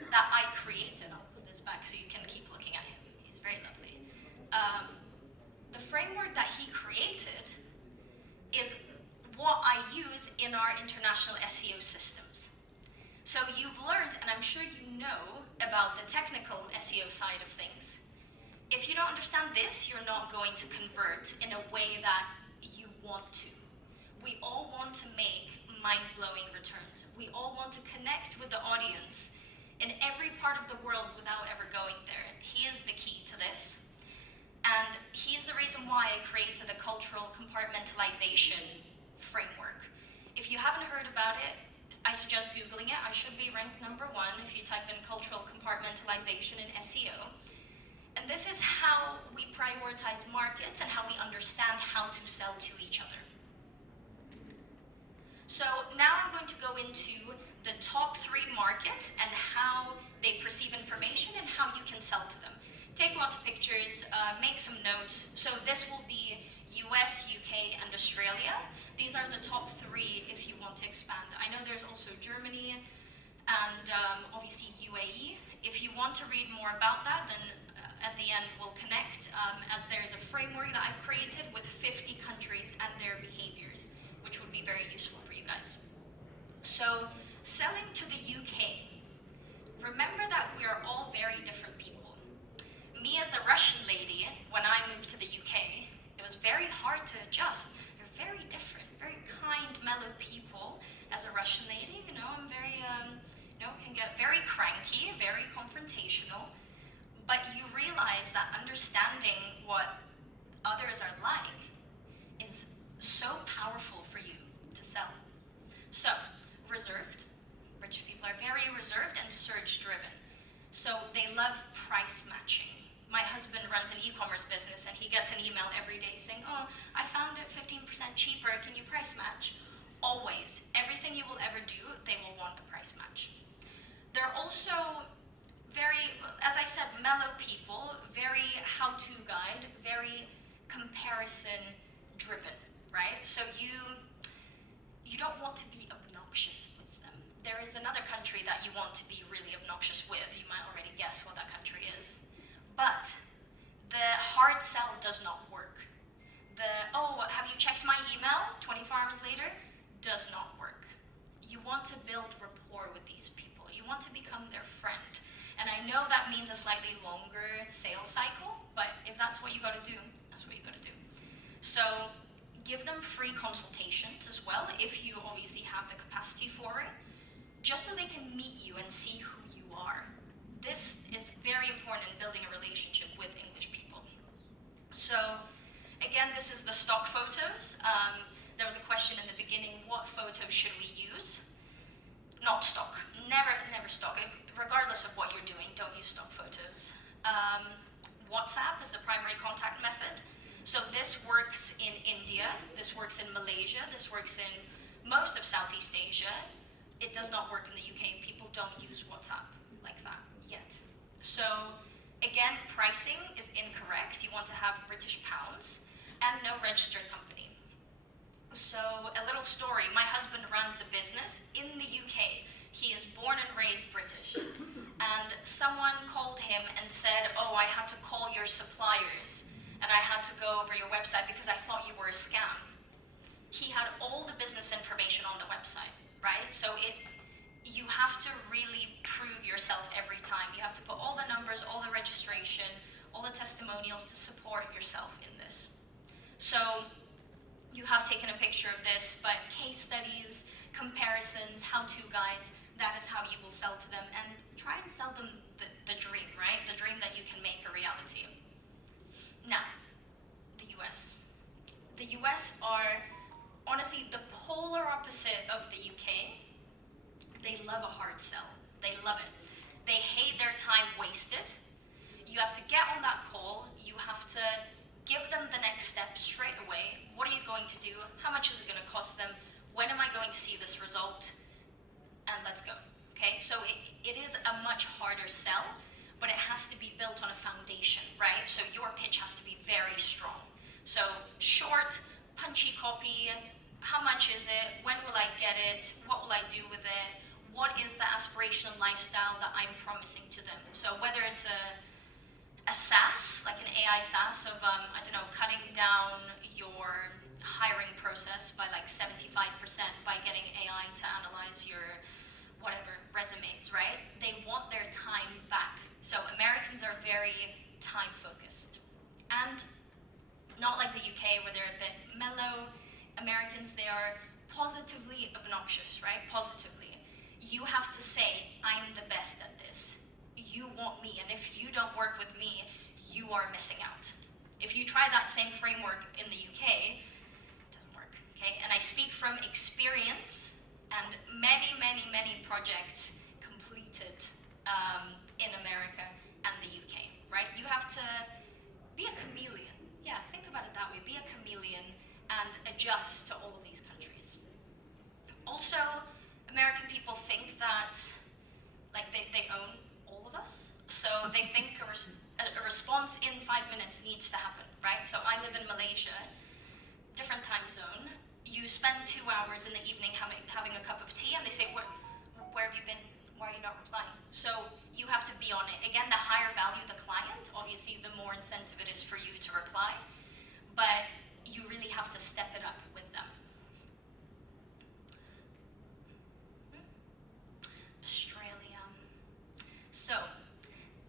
that I created, I'll put this back so you can keep looking at him. He's very lovely. The framework that he created is what I use in our international SEO systems. So you've learned, and I'm sure you know, about the technical SEO side of things. If you don't understand this, you're not going to convert in a way that you want to. We all want to make mind-blowing returns. We all want to connect with the audience in every part of the world without ever going there. He is the key to this. And he's the reason why I created the cultural compartmentalization framework. If you haven't heard about it, I suggest Googling it. I should be ranked #1 if you type in cultural compartmentalization in SEO. And this is how we prioritize markets and how we understand how to sell to each other. So now I'm going to go into the top 3 markets and how they perceive information and how you can sell to them. Take lots of pictures, make some notes. So this will be US, UK, and Australia. These are the top 3 if you want to expand. I know there's also Germany and obviously UAE. If you want to read more about that, then at the end we'll connect, as there's a framework that I've created with 50 countries and their behaviors, which would be very useful for you guys. So, selling to the UK. Remember that we are all very different people. Me as a Russian lady, when I moved to the UK, it was very hard to adjust. They're very different, very kind, mellow people. As a Russian lady, I'm very, can get very cranky, very confrontational. But you realize that understanding what others are like is so powerful for you to sell. So, reserved. Rich people are very reserved and search-driven. So they love price matching. My husband runs an e-commerce business and he gets an email every day saying, oh, I found it 15% cheaper, can you price match? Always. Everything you will ever do, they will want a price match. They're also very, as I said, mellow people, very how-to guide, very comparison-driven, right? So you don't want to be obnoxious with them. There is another country that you want to be really obnoxious with. You might already guess what that country is. But the hard sell does not work. Oh, have you checked my email 24 hours later? Does not work. You want to build rapport with these people. You want to become their friend. And I know that means a slightly longer sales cycle, but if that's what you gotta do, that's what you gotta do. So give them free consultations as well, if you obviously have the capacity for it, just so they can meet you and see who you are. This is very important in building a relationship with English people. So again, this is the stock photos. There was a question in the beginning, what photos should we use? Not stock. Never stock. Regardless of what you're doing, don't use stock photos. WhatsApp is the primary contact method. So this works in India, this works in Malaysia, this works in most of Southeast Asia. It does not work in the UK. People don't use WhatsApp like that yet. So again, pricing is incorrect. You want to have British pounds and no registered company. So a little story, my husband runs a business in the UK. He is born and raised British. And someone called him and said, oh, I had to call your suppliers and I had to go over your website because I thought you were a scam. He had all the business information on the website, right? So you have to really prove yourself every time. You have to put all the numbers, all the registration, all the testimonials to support yourself in this. So you have taken a picture of this, but case studies, comparisons, how-to guides, that is how you will sell to them, and try and sell them the dream, right? The dream that you can make a reality. Now, the US. The US are honestly the polar opposite of the UK. They love a hard sell. They love it. They hate their time wasted. You have to get on that call. You have to give them the next step straight away. What are you going to do? How much is it going to cost them? When am I going to see this result? And let's go. Okay, so it is a much harder sell, but it has to be built on a foundation, right? So your pitch has to be very strong. So short, punchy copy. How much is it? When will I get it? What will I do with it? What is the aspirational lifestyle that I'm promising to them? So whether it's a SaaS, like an AI SaaS of, I don't know, cutting down your hiring process by like 75% by getting AI to analyze your whatever resumes, right? They want their time back. So Americans are very time focused. And not like the UK where they're a bit mellow. Americans, they are positively obnoxious, right? Positively. You have to say, I'm the best at this. You want me, and if you don't work with me, you are missing out. If you try that same framework in the UK, it doesn't work, okay? And I speak from experience and many, many, many projects completed in America and the UK, right? You have to be a chameleon. Yeah, think about it that way. Be a chameleon and adjust to all of these countries. Also, American people think that like they own all of us. So they think a response in 5 minutes needs to happen, right? So I live in Malaysia, different time zone. You spend 2 hours in the evening having a cup of tea, and they say, where have you been? Why are you not replying? So you have to be on it. Again, the higher value the client, obviously the more incentive it is for you to reply, but you really have to step it up with them. Australia. So,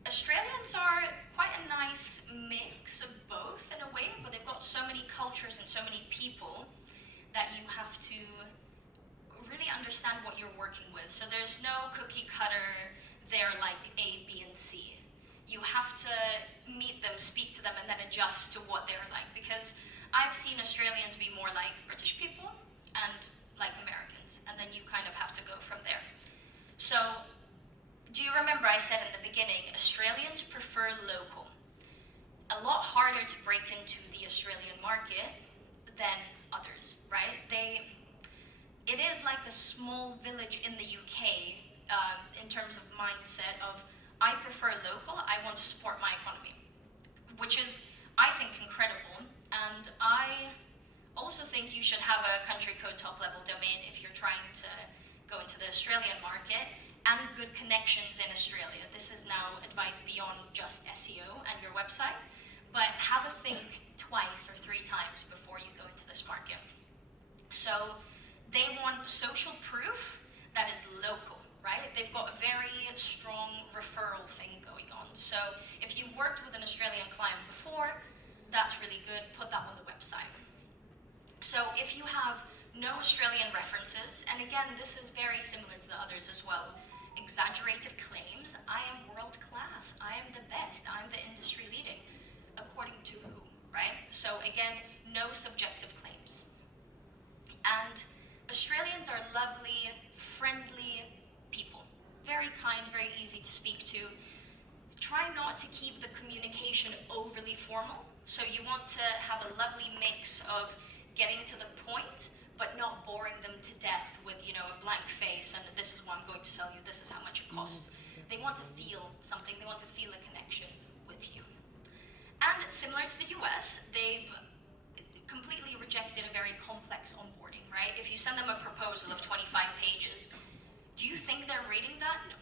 Australians are quite a nice mix of both in a way, but they've got so many cultures and so many people that you have to really understand what you're working with. So there's no cookie cutter, they're like A, B, and C. You have to meet them, speak to them, and then adjust to what they're like. Because I've seen Australians be more like British people and like Americans, and then you kind of have to go from there. So, do you remember I said in the beginning, Australians prefer local. A lot harder to break into the Australian market than others, right? It is like a small village in the UK in terms of mindset of, I prefer local, I want to support my economy, which is, I think, incredible. And I also think you should have a country code top level domain if you're trying to go into the Australian market, and good connections in Australia. This is now advice beyond just SEO and your website, but have a think twice or 3 times before you go into this market. So they want social proof that is local, right? They've got a very strong referral thing going on. So if you worked with an Australian client before, that's really good. Put that on the website. So if you have no Australian references, and again, this is very similar to the others as well, exaggerated claims, I am world class, I am the best, I'm the industry leading, according to who, right? So again, no subjective claims. And Australians are lovely, friendly people, very kind, very easy to speak to. Try not to keep the communication overly formal. So you want to have a lovely mix of getting to the point, but not boring them to death with, you know, a blank face and this is what I'm going to sell you, this is how much it costs. They want to feel something, they want to feel a connection with you. And similar to the US, they've completely rejected a very complex onboarding, right? If you send them a proposal of 25 pages, do you think they're reading that? No.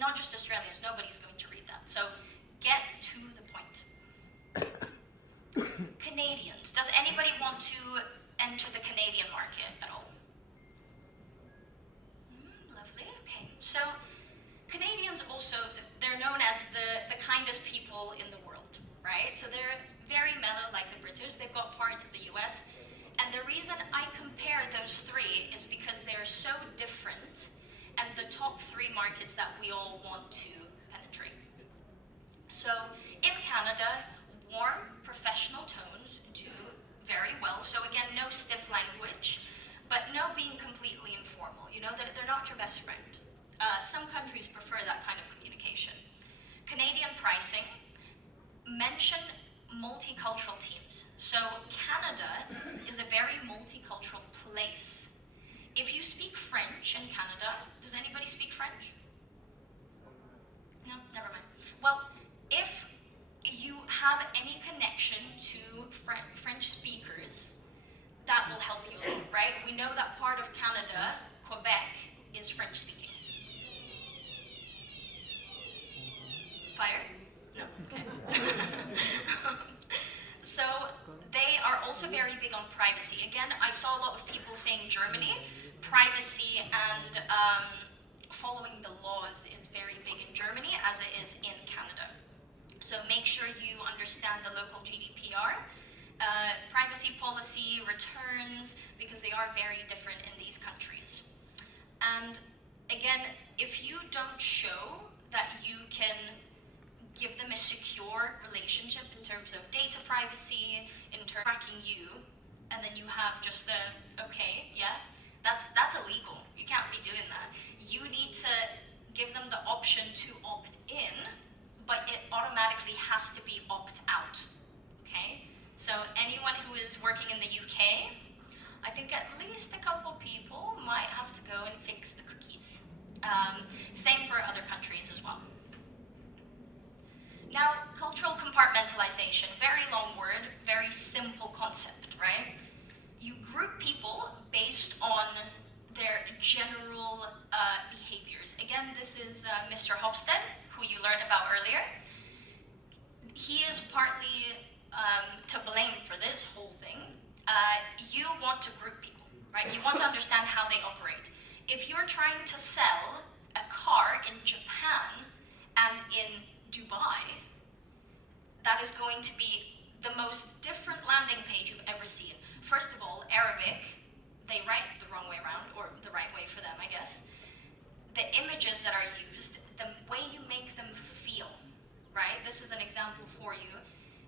Not just Australians, nobody's going to read that. So get to the point. Canadians. Does anybody want to enter the Canadian market at all? Lovely, okay. So Canadians also, they're known as the kindest people in the world, right? So they're very mellow like the British. They've got parts of the US. And the reason I compare those 3 is because they're so different and the top 3 markets that we all want to penetrate. So in Canada, warm, professional tones do very well. So again, no stiff language, but no being completely informal. You know, they're not your best friend. Some countries prefer that kind of communication. Canadian pricing, mention multicultural teams. So Canada is a very multicultural place. If you speak French in Canada, does anybody speak French? No, never mind. Well, if you have any connection to French speakers, that will help you, right? We know that part of Canada, Quebec, is French speaking. Fire? No, okay. So they are also very big on privacy. Again, I saw a lot of people saying Germany, privacy and following the laws is very big in Germany as it is in Canada. So make sure you understand the local GDPR, privacy policy, returns, because they are very different in these countries. And again, if you don't show that you can give them a secure relationship in terms of data privacy, in terms of tracking you, and then you have just a, okay, yeah, that's illegal. You can't be doing that. You need to give them the option to opt in, but it automatically has to be opt out, okay? So anyone who is working in the UK, I think at least a couple people might have to go and fix the cookies. Same for other countries as well. Now, cultural compartmentalization, very long word, very simple concept, right? You group people based on their general behaviors. Again, this is Mr. Hofstede, who you learned about earlier. He is partly to blame for this whole thing. You want to group people, right? You want to understand how they operate. If you're trying to sell a car in Japan and in Dubai, that is going to be the most different landing page you've ever seen. First of all, Arabic, they write the wrong way around, or the right way for them, I guess. The images that are used, the way you make them feel, right? This is an example for you.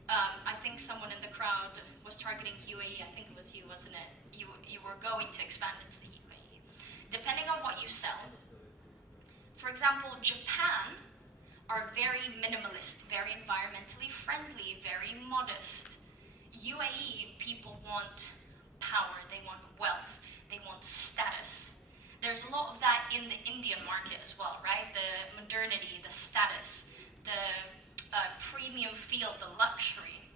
I think someone in the crowd was targeting UAE. I think it was you, wasn't it? You were going to expand into the UAE. Depending on what you sell, for example, Japan are very minimalist, very environmentally friendly, very modest. UAE people want power, they want wealth, they want status. There's a lot of that in the Indian market as well, right? The modernity, the status, the premium feel, the luxury.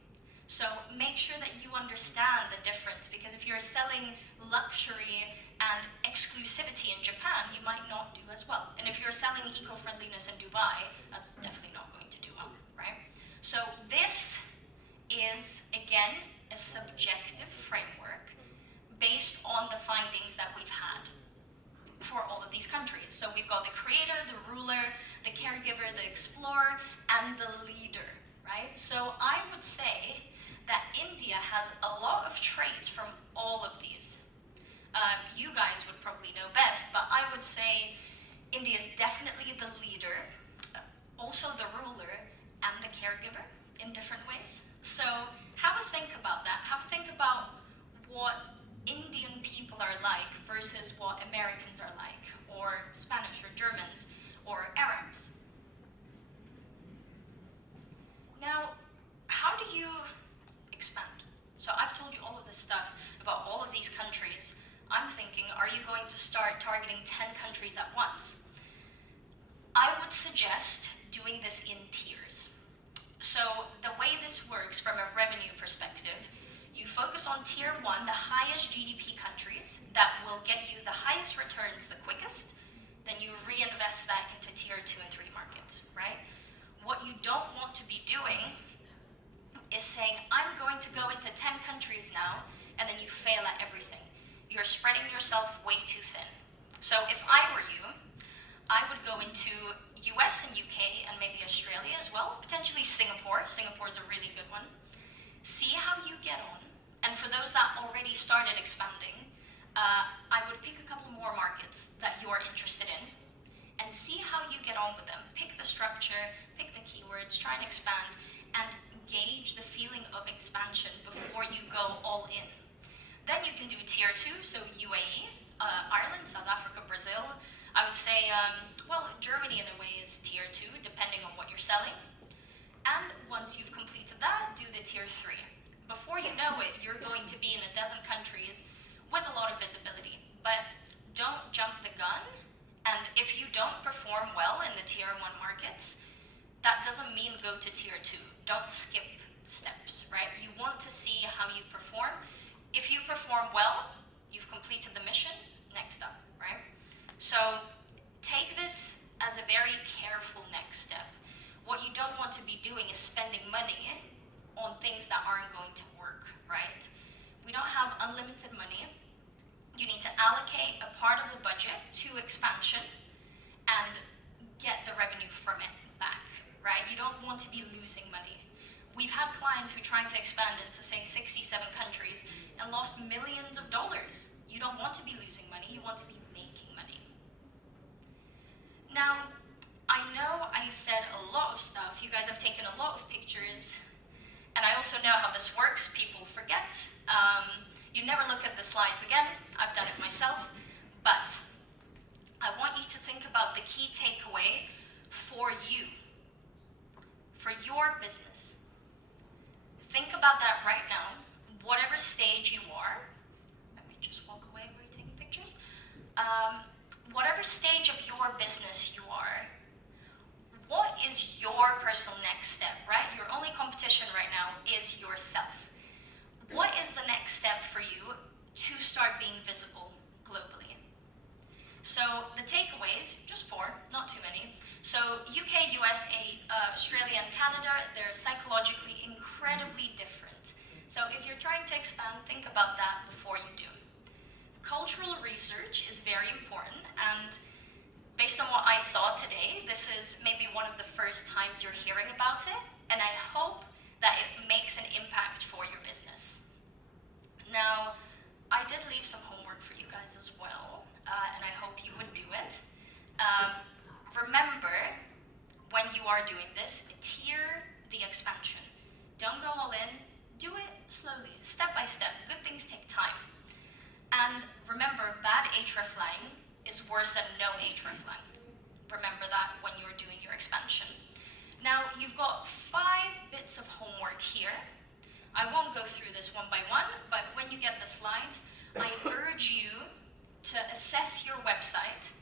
So make sure that you understand the difference, because if you're selling luxury and exclusivity in Japan, you might not do as well. And if you're selling eco-friendliness in Dubai, that's definitely not going to do well, right? So this is, again, a subjective framework based on the findings that we've had for all of these countries. So we've got the creator, the ruler, the caregiver, the explorer, and the leader, right? So I would say that India has a lot of traits from all of these. You guys would probably know best, but I would say India is definitely the leader, also the ruler, and the caregiver in different ways. So have a think about that. Have a think about what Indian people are like versus what Americans are like, or Spanish, or Germans, or Arabs. Now, how do you expand? So I've told you all of this stuff about all of these countries. I'm thinking, are you going to start targeting 10 countries at once? I would suggest doing this in tiers. So the way this works from a revenue perspective, you focus on tier 1, the highest GDP countries that will get you the highest returns the quickest, then you reinvest that into tier 2 and 3 markets, right? What you don't want to be doing is saying, I'm going to go into 10 countries now, and then you fail at everything. You're spreading yourself way too thin. So if I were you, I would go into US and UK and maybe Australia as well, potentially Singapore. Singapore is a really good one. See how you get on. And for those that already started expanding, I would pick a couple more markets that you're interested in and see how you get on with them. Pick the structure, pick the keywords, try and expand, and gauge the feeling of expansion before you go all in. Then you can do tier 2, so UAE, Ireland, South Africa, Brazil. I would say, well, Germany in a way is tier 2, depending on what you're selling. And once you've completed that, do the tier 3. Before you know it, you're going to be in a dozen countries with a lot of visibility. But don't jump the gun, and if you don't perform well in the tier 1 markets, that doesn't mean go to tier 2. Don't skip steps, right? You want to see how you perform. If you perform well, you've completed the mission, next up, right? So take this as a very careful next step. What you don't want to be doing is spending money on things that aren't going to work, right? We don't have unlimited money. You need to allocate a part of the budget to expansion and get the revenue from it back, right? You don't want to be losing money. We've had clients who tried to expand into, say, 67 countries and lost millions of dollars. You don't want to be losing money, you want to be making money. Now, I know I said a lot of stuff. You guys have taken a lot of pictures, and I also know how this works. People forget. You never look at the slides again. I've done it myself. But I want you to think about the key takeaway for you, for your business. Think about that right now, whatever stage you are. Let me just walk away while you're taking pictures. Whatever stage of your business you are, what is your personal next step, right? Your only competition right now is yourself. What is the next step for you to start being visible globally? So the takeaways, just 4, not too many. So UK, US, Australia, and Canada, they're psychologically incredibly different. So if you're trying to expand, think about that before you do. Cultural research is very important, and based on what I saw today, this is maybe one of the first times you're hearing about it, and I hope that it makes an impact for your business. Now, I did leave some homework for you guys as well, and I hope you would do it. Remember, when you are doing this, tier the expansion. Don't go all in, do it slowly, step by step. Good things take time. And remember, bad hreflang is worse than no hreflang. Remember that when you're doing your expansion. Now, you've got 5 bits of homework here. I won't go through this one by one, but when you get the slides, I urge you to assess your website.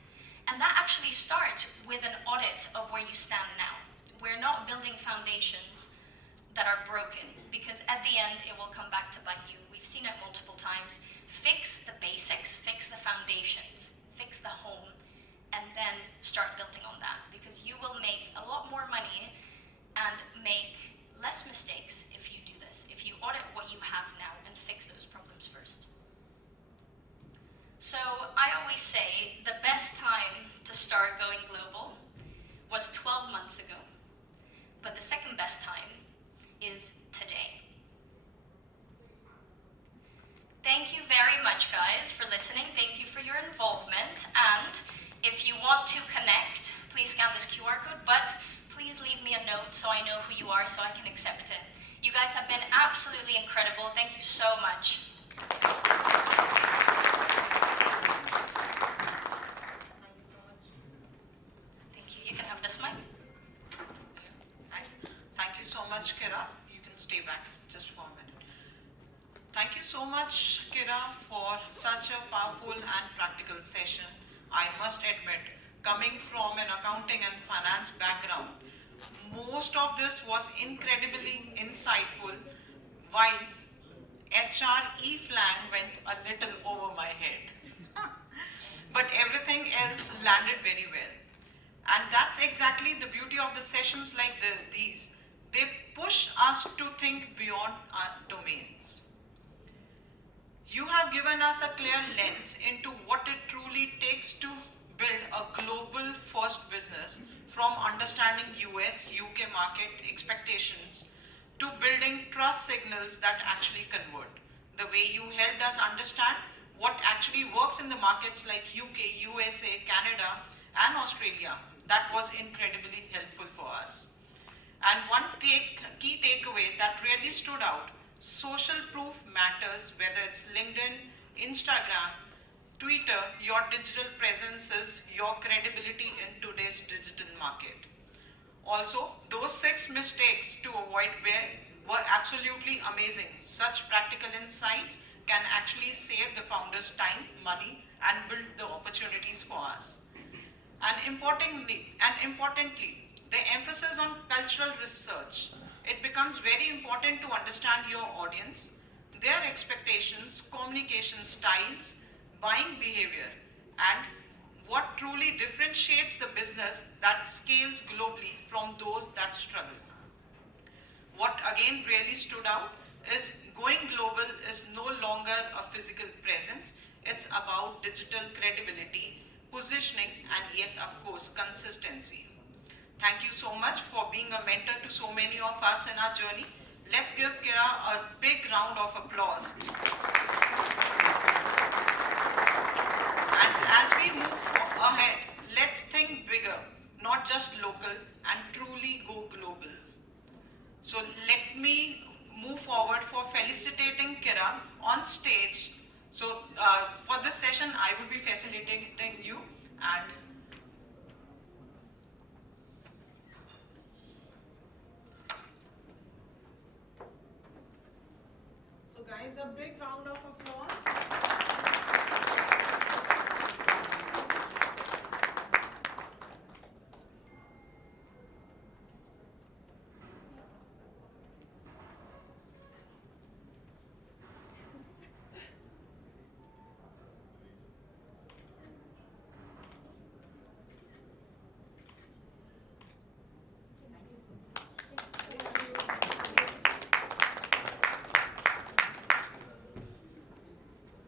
And that actually starts with an audit of where you stand now. We're not building foundations that are broken, because at the end it will come back to bite you. We've seen it multiple times. Fix the basics, fix the foundations, fix the home, and then start building on that, because you will make a lot more money and make less mistakes if you do this, if you audit what you have now and fix those problems first. So I always say the best time to start going global was 12 months ago, but the second best time is today. Thank you very much, guys, for listening. Thank you for your involvement. And if you want to connect, please scan this QR code, but please leave me a note so I know who you are so I can accept it. You guys have been absolutely incredible. Thank you so much. Thank you. You can have this mic. Thank you so much, Kira. You can stay back just for a minute. Thank you so much, Kira, for such a powerful and practical session. I must admit, coming from an accounting and finance background, most of this was incredibly insightful, while HR E-flang went a little over my head. But everything else landed very well. And that's exactly the beauty of the sessions like these. They push us to think beyond our domains. You have given us a clear lens into what it truly takes to build a global first business, from understanding US, UK market expectations to building trust signals that actually convert. The way you helped us understand what actually works in the markets like UK, USA, Canada, and Australia, that was incredibly helpful for us. And one key takeaway that really stood out: social proof matters, whether it's LinkedIn, Instagram, Twitter. Your digital presence is your credibility in today's digital market. Also, those 6 mistakes to avoid were absolutely amazing. Such practical insights can actually save the founders time, money, and build the opportunities for us. And importantly, the emphasis on cultural research. It becomes very important to understand your audience, their expectations, communication styles, buying behavior, and what truly differentiates the business that scales globally from those that struggle. What again really stood out is going global is no longer a physical presence. It's about digital credibility, positioning, and yes, of course, consistency. Thank you so much for being a mentor to so many of us in our journey. Let's give Kira a big round of applause. And as we move ahead, let's think bigger, not just local, and truly go global. So let me move forward for felicitating Kira on stage. So for this session, I will be facilitating you, and So guys, a big round of applause.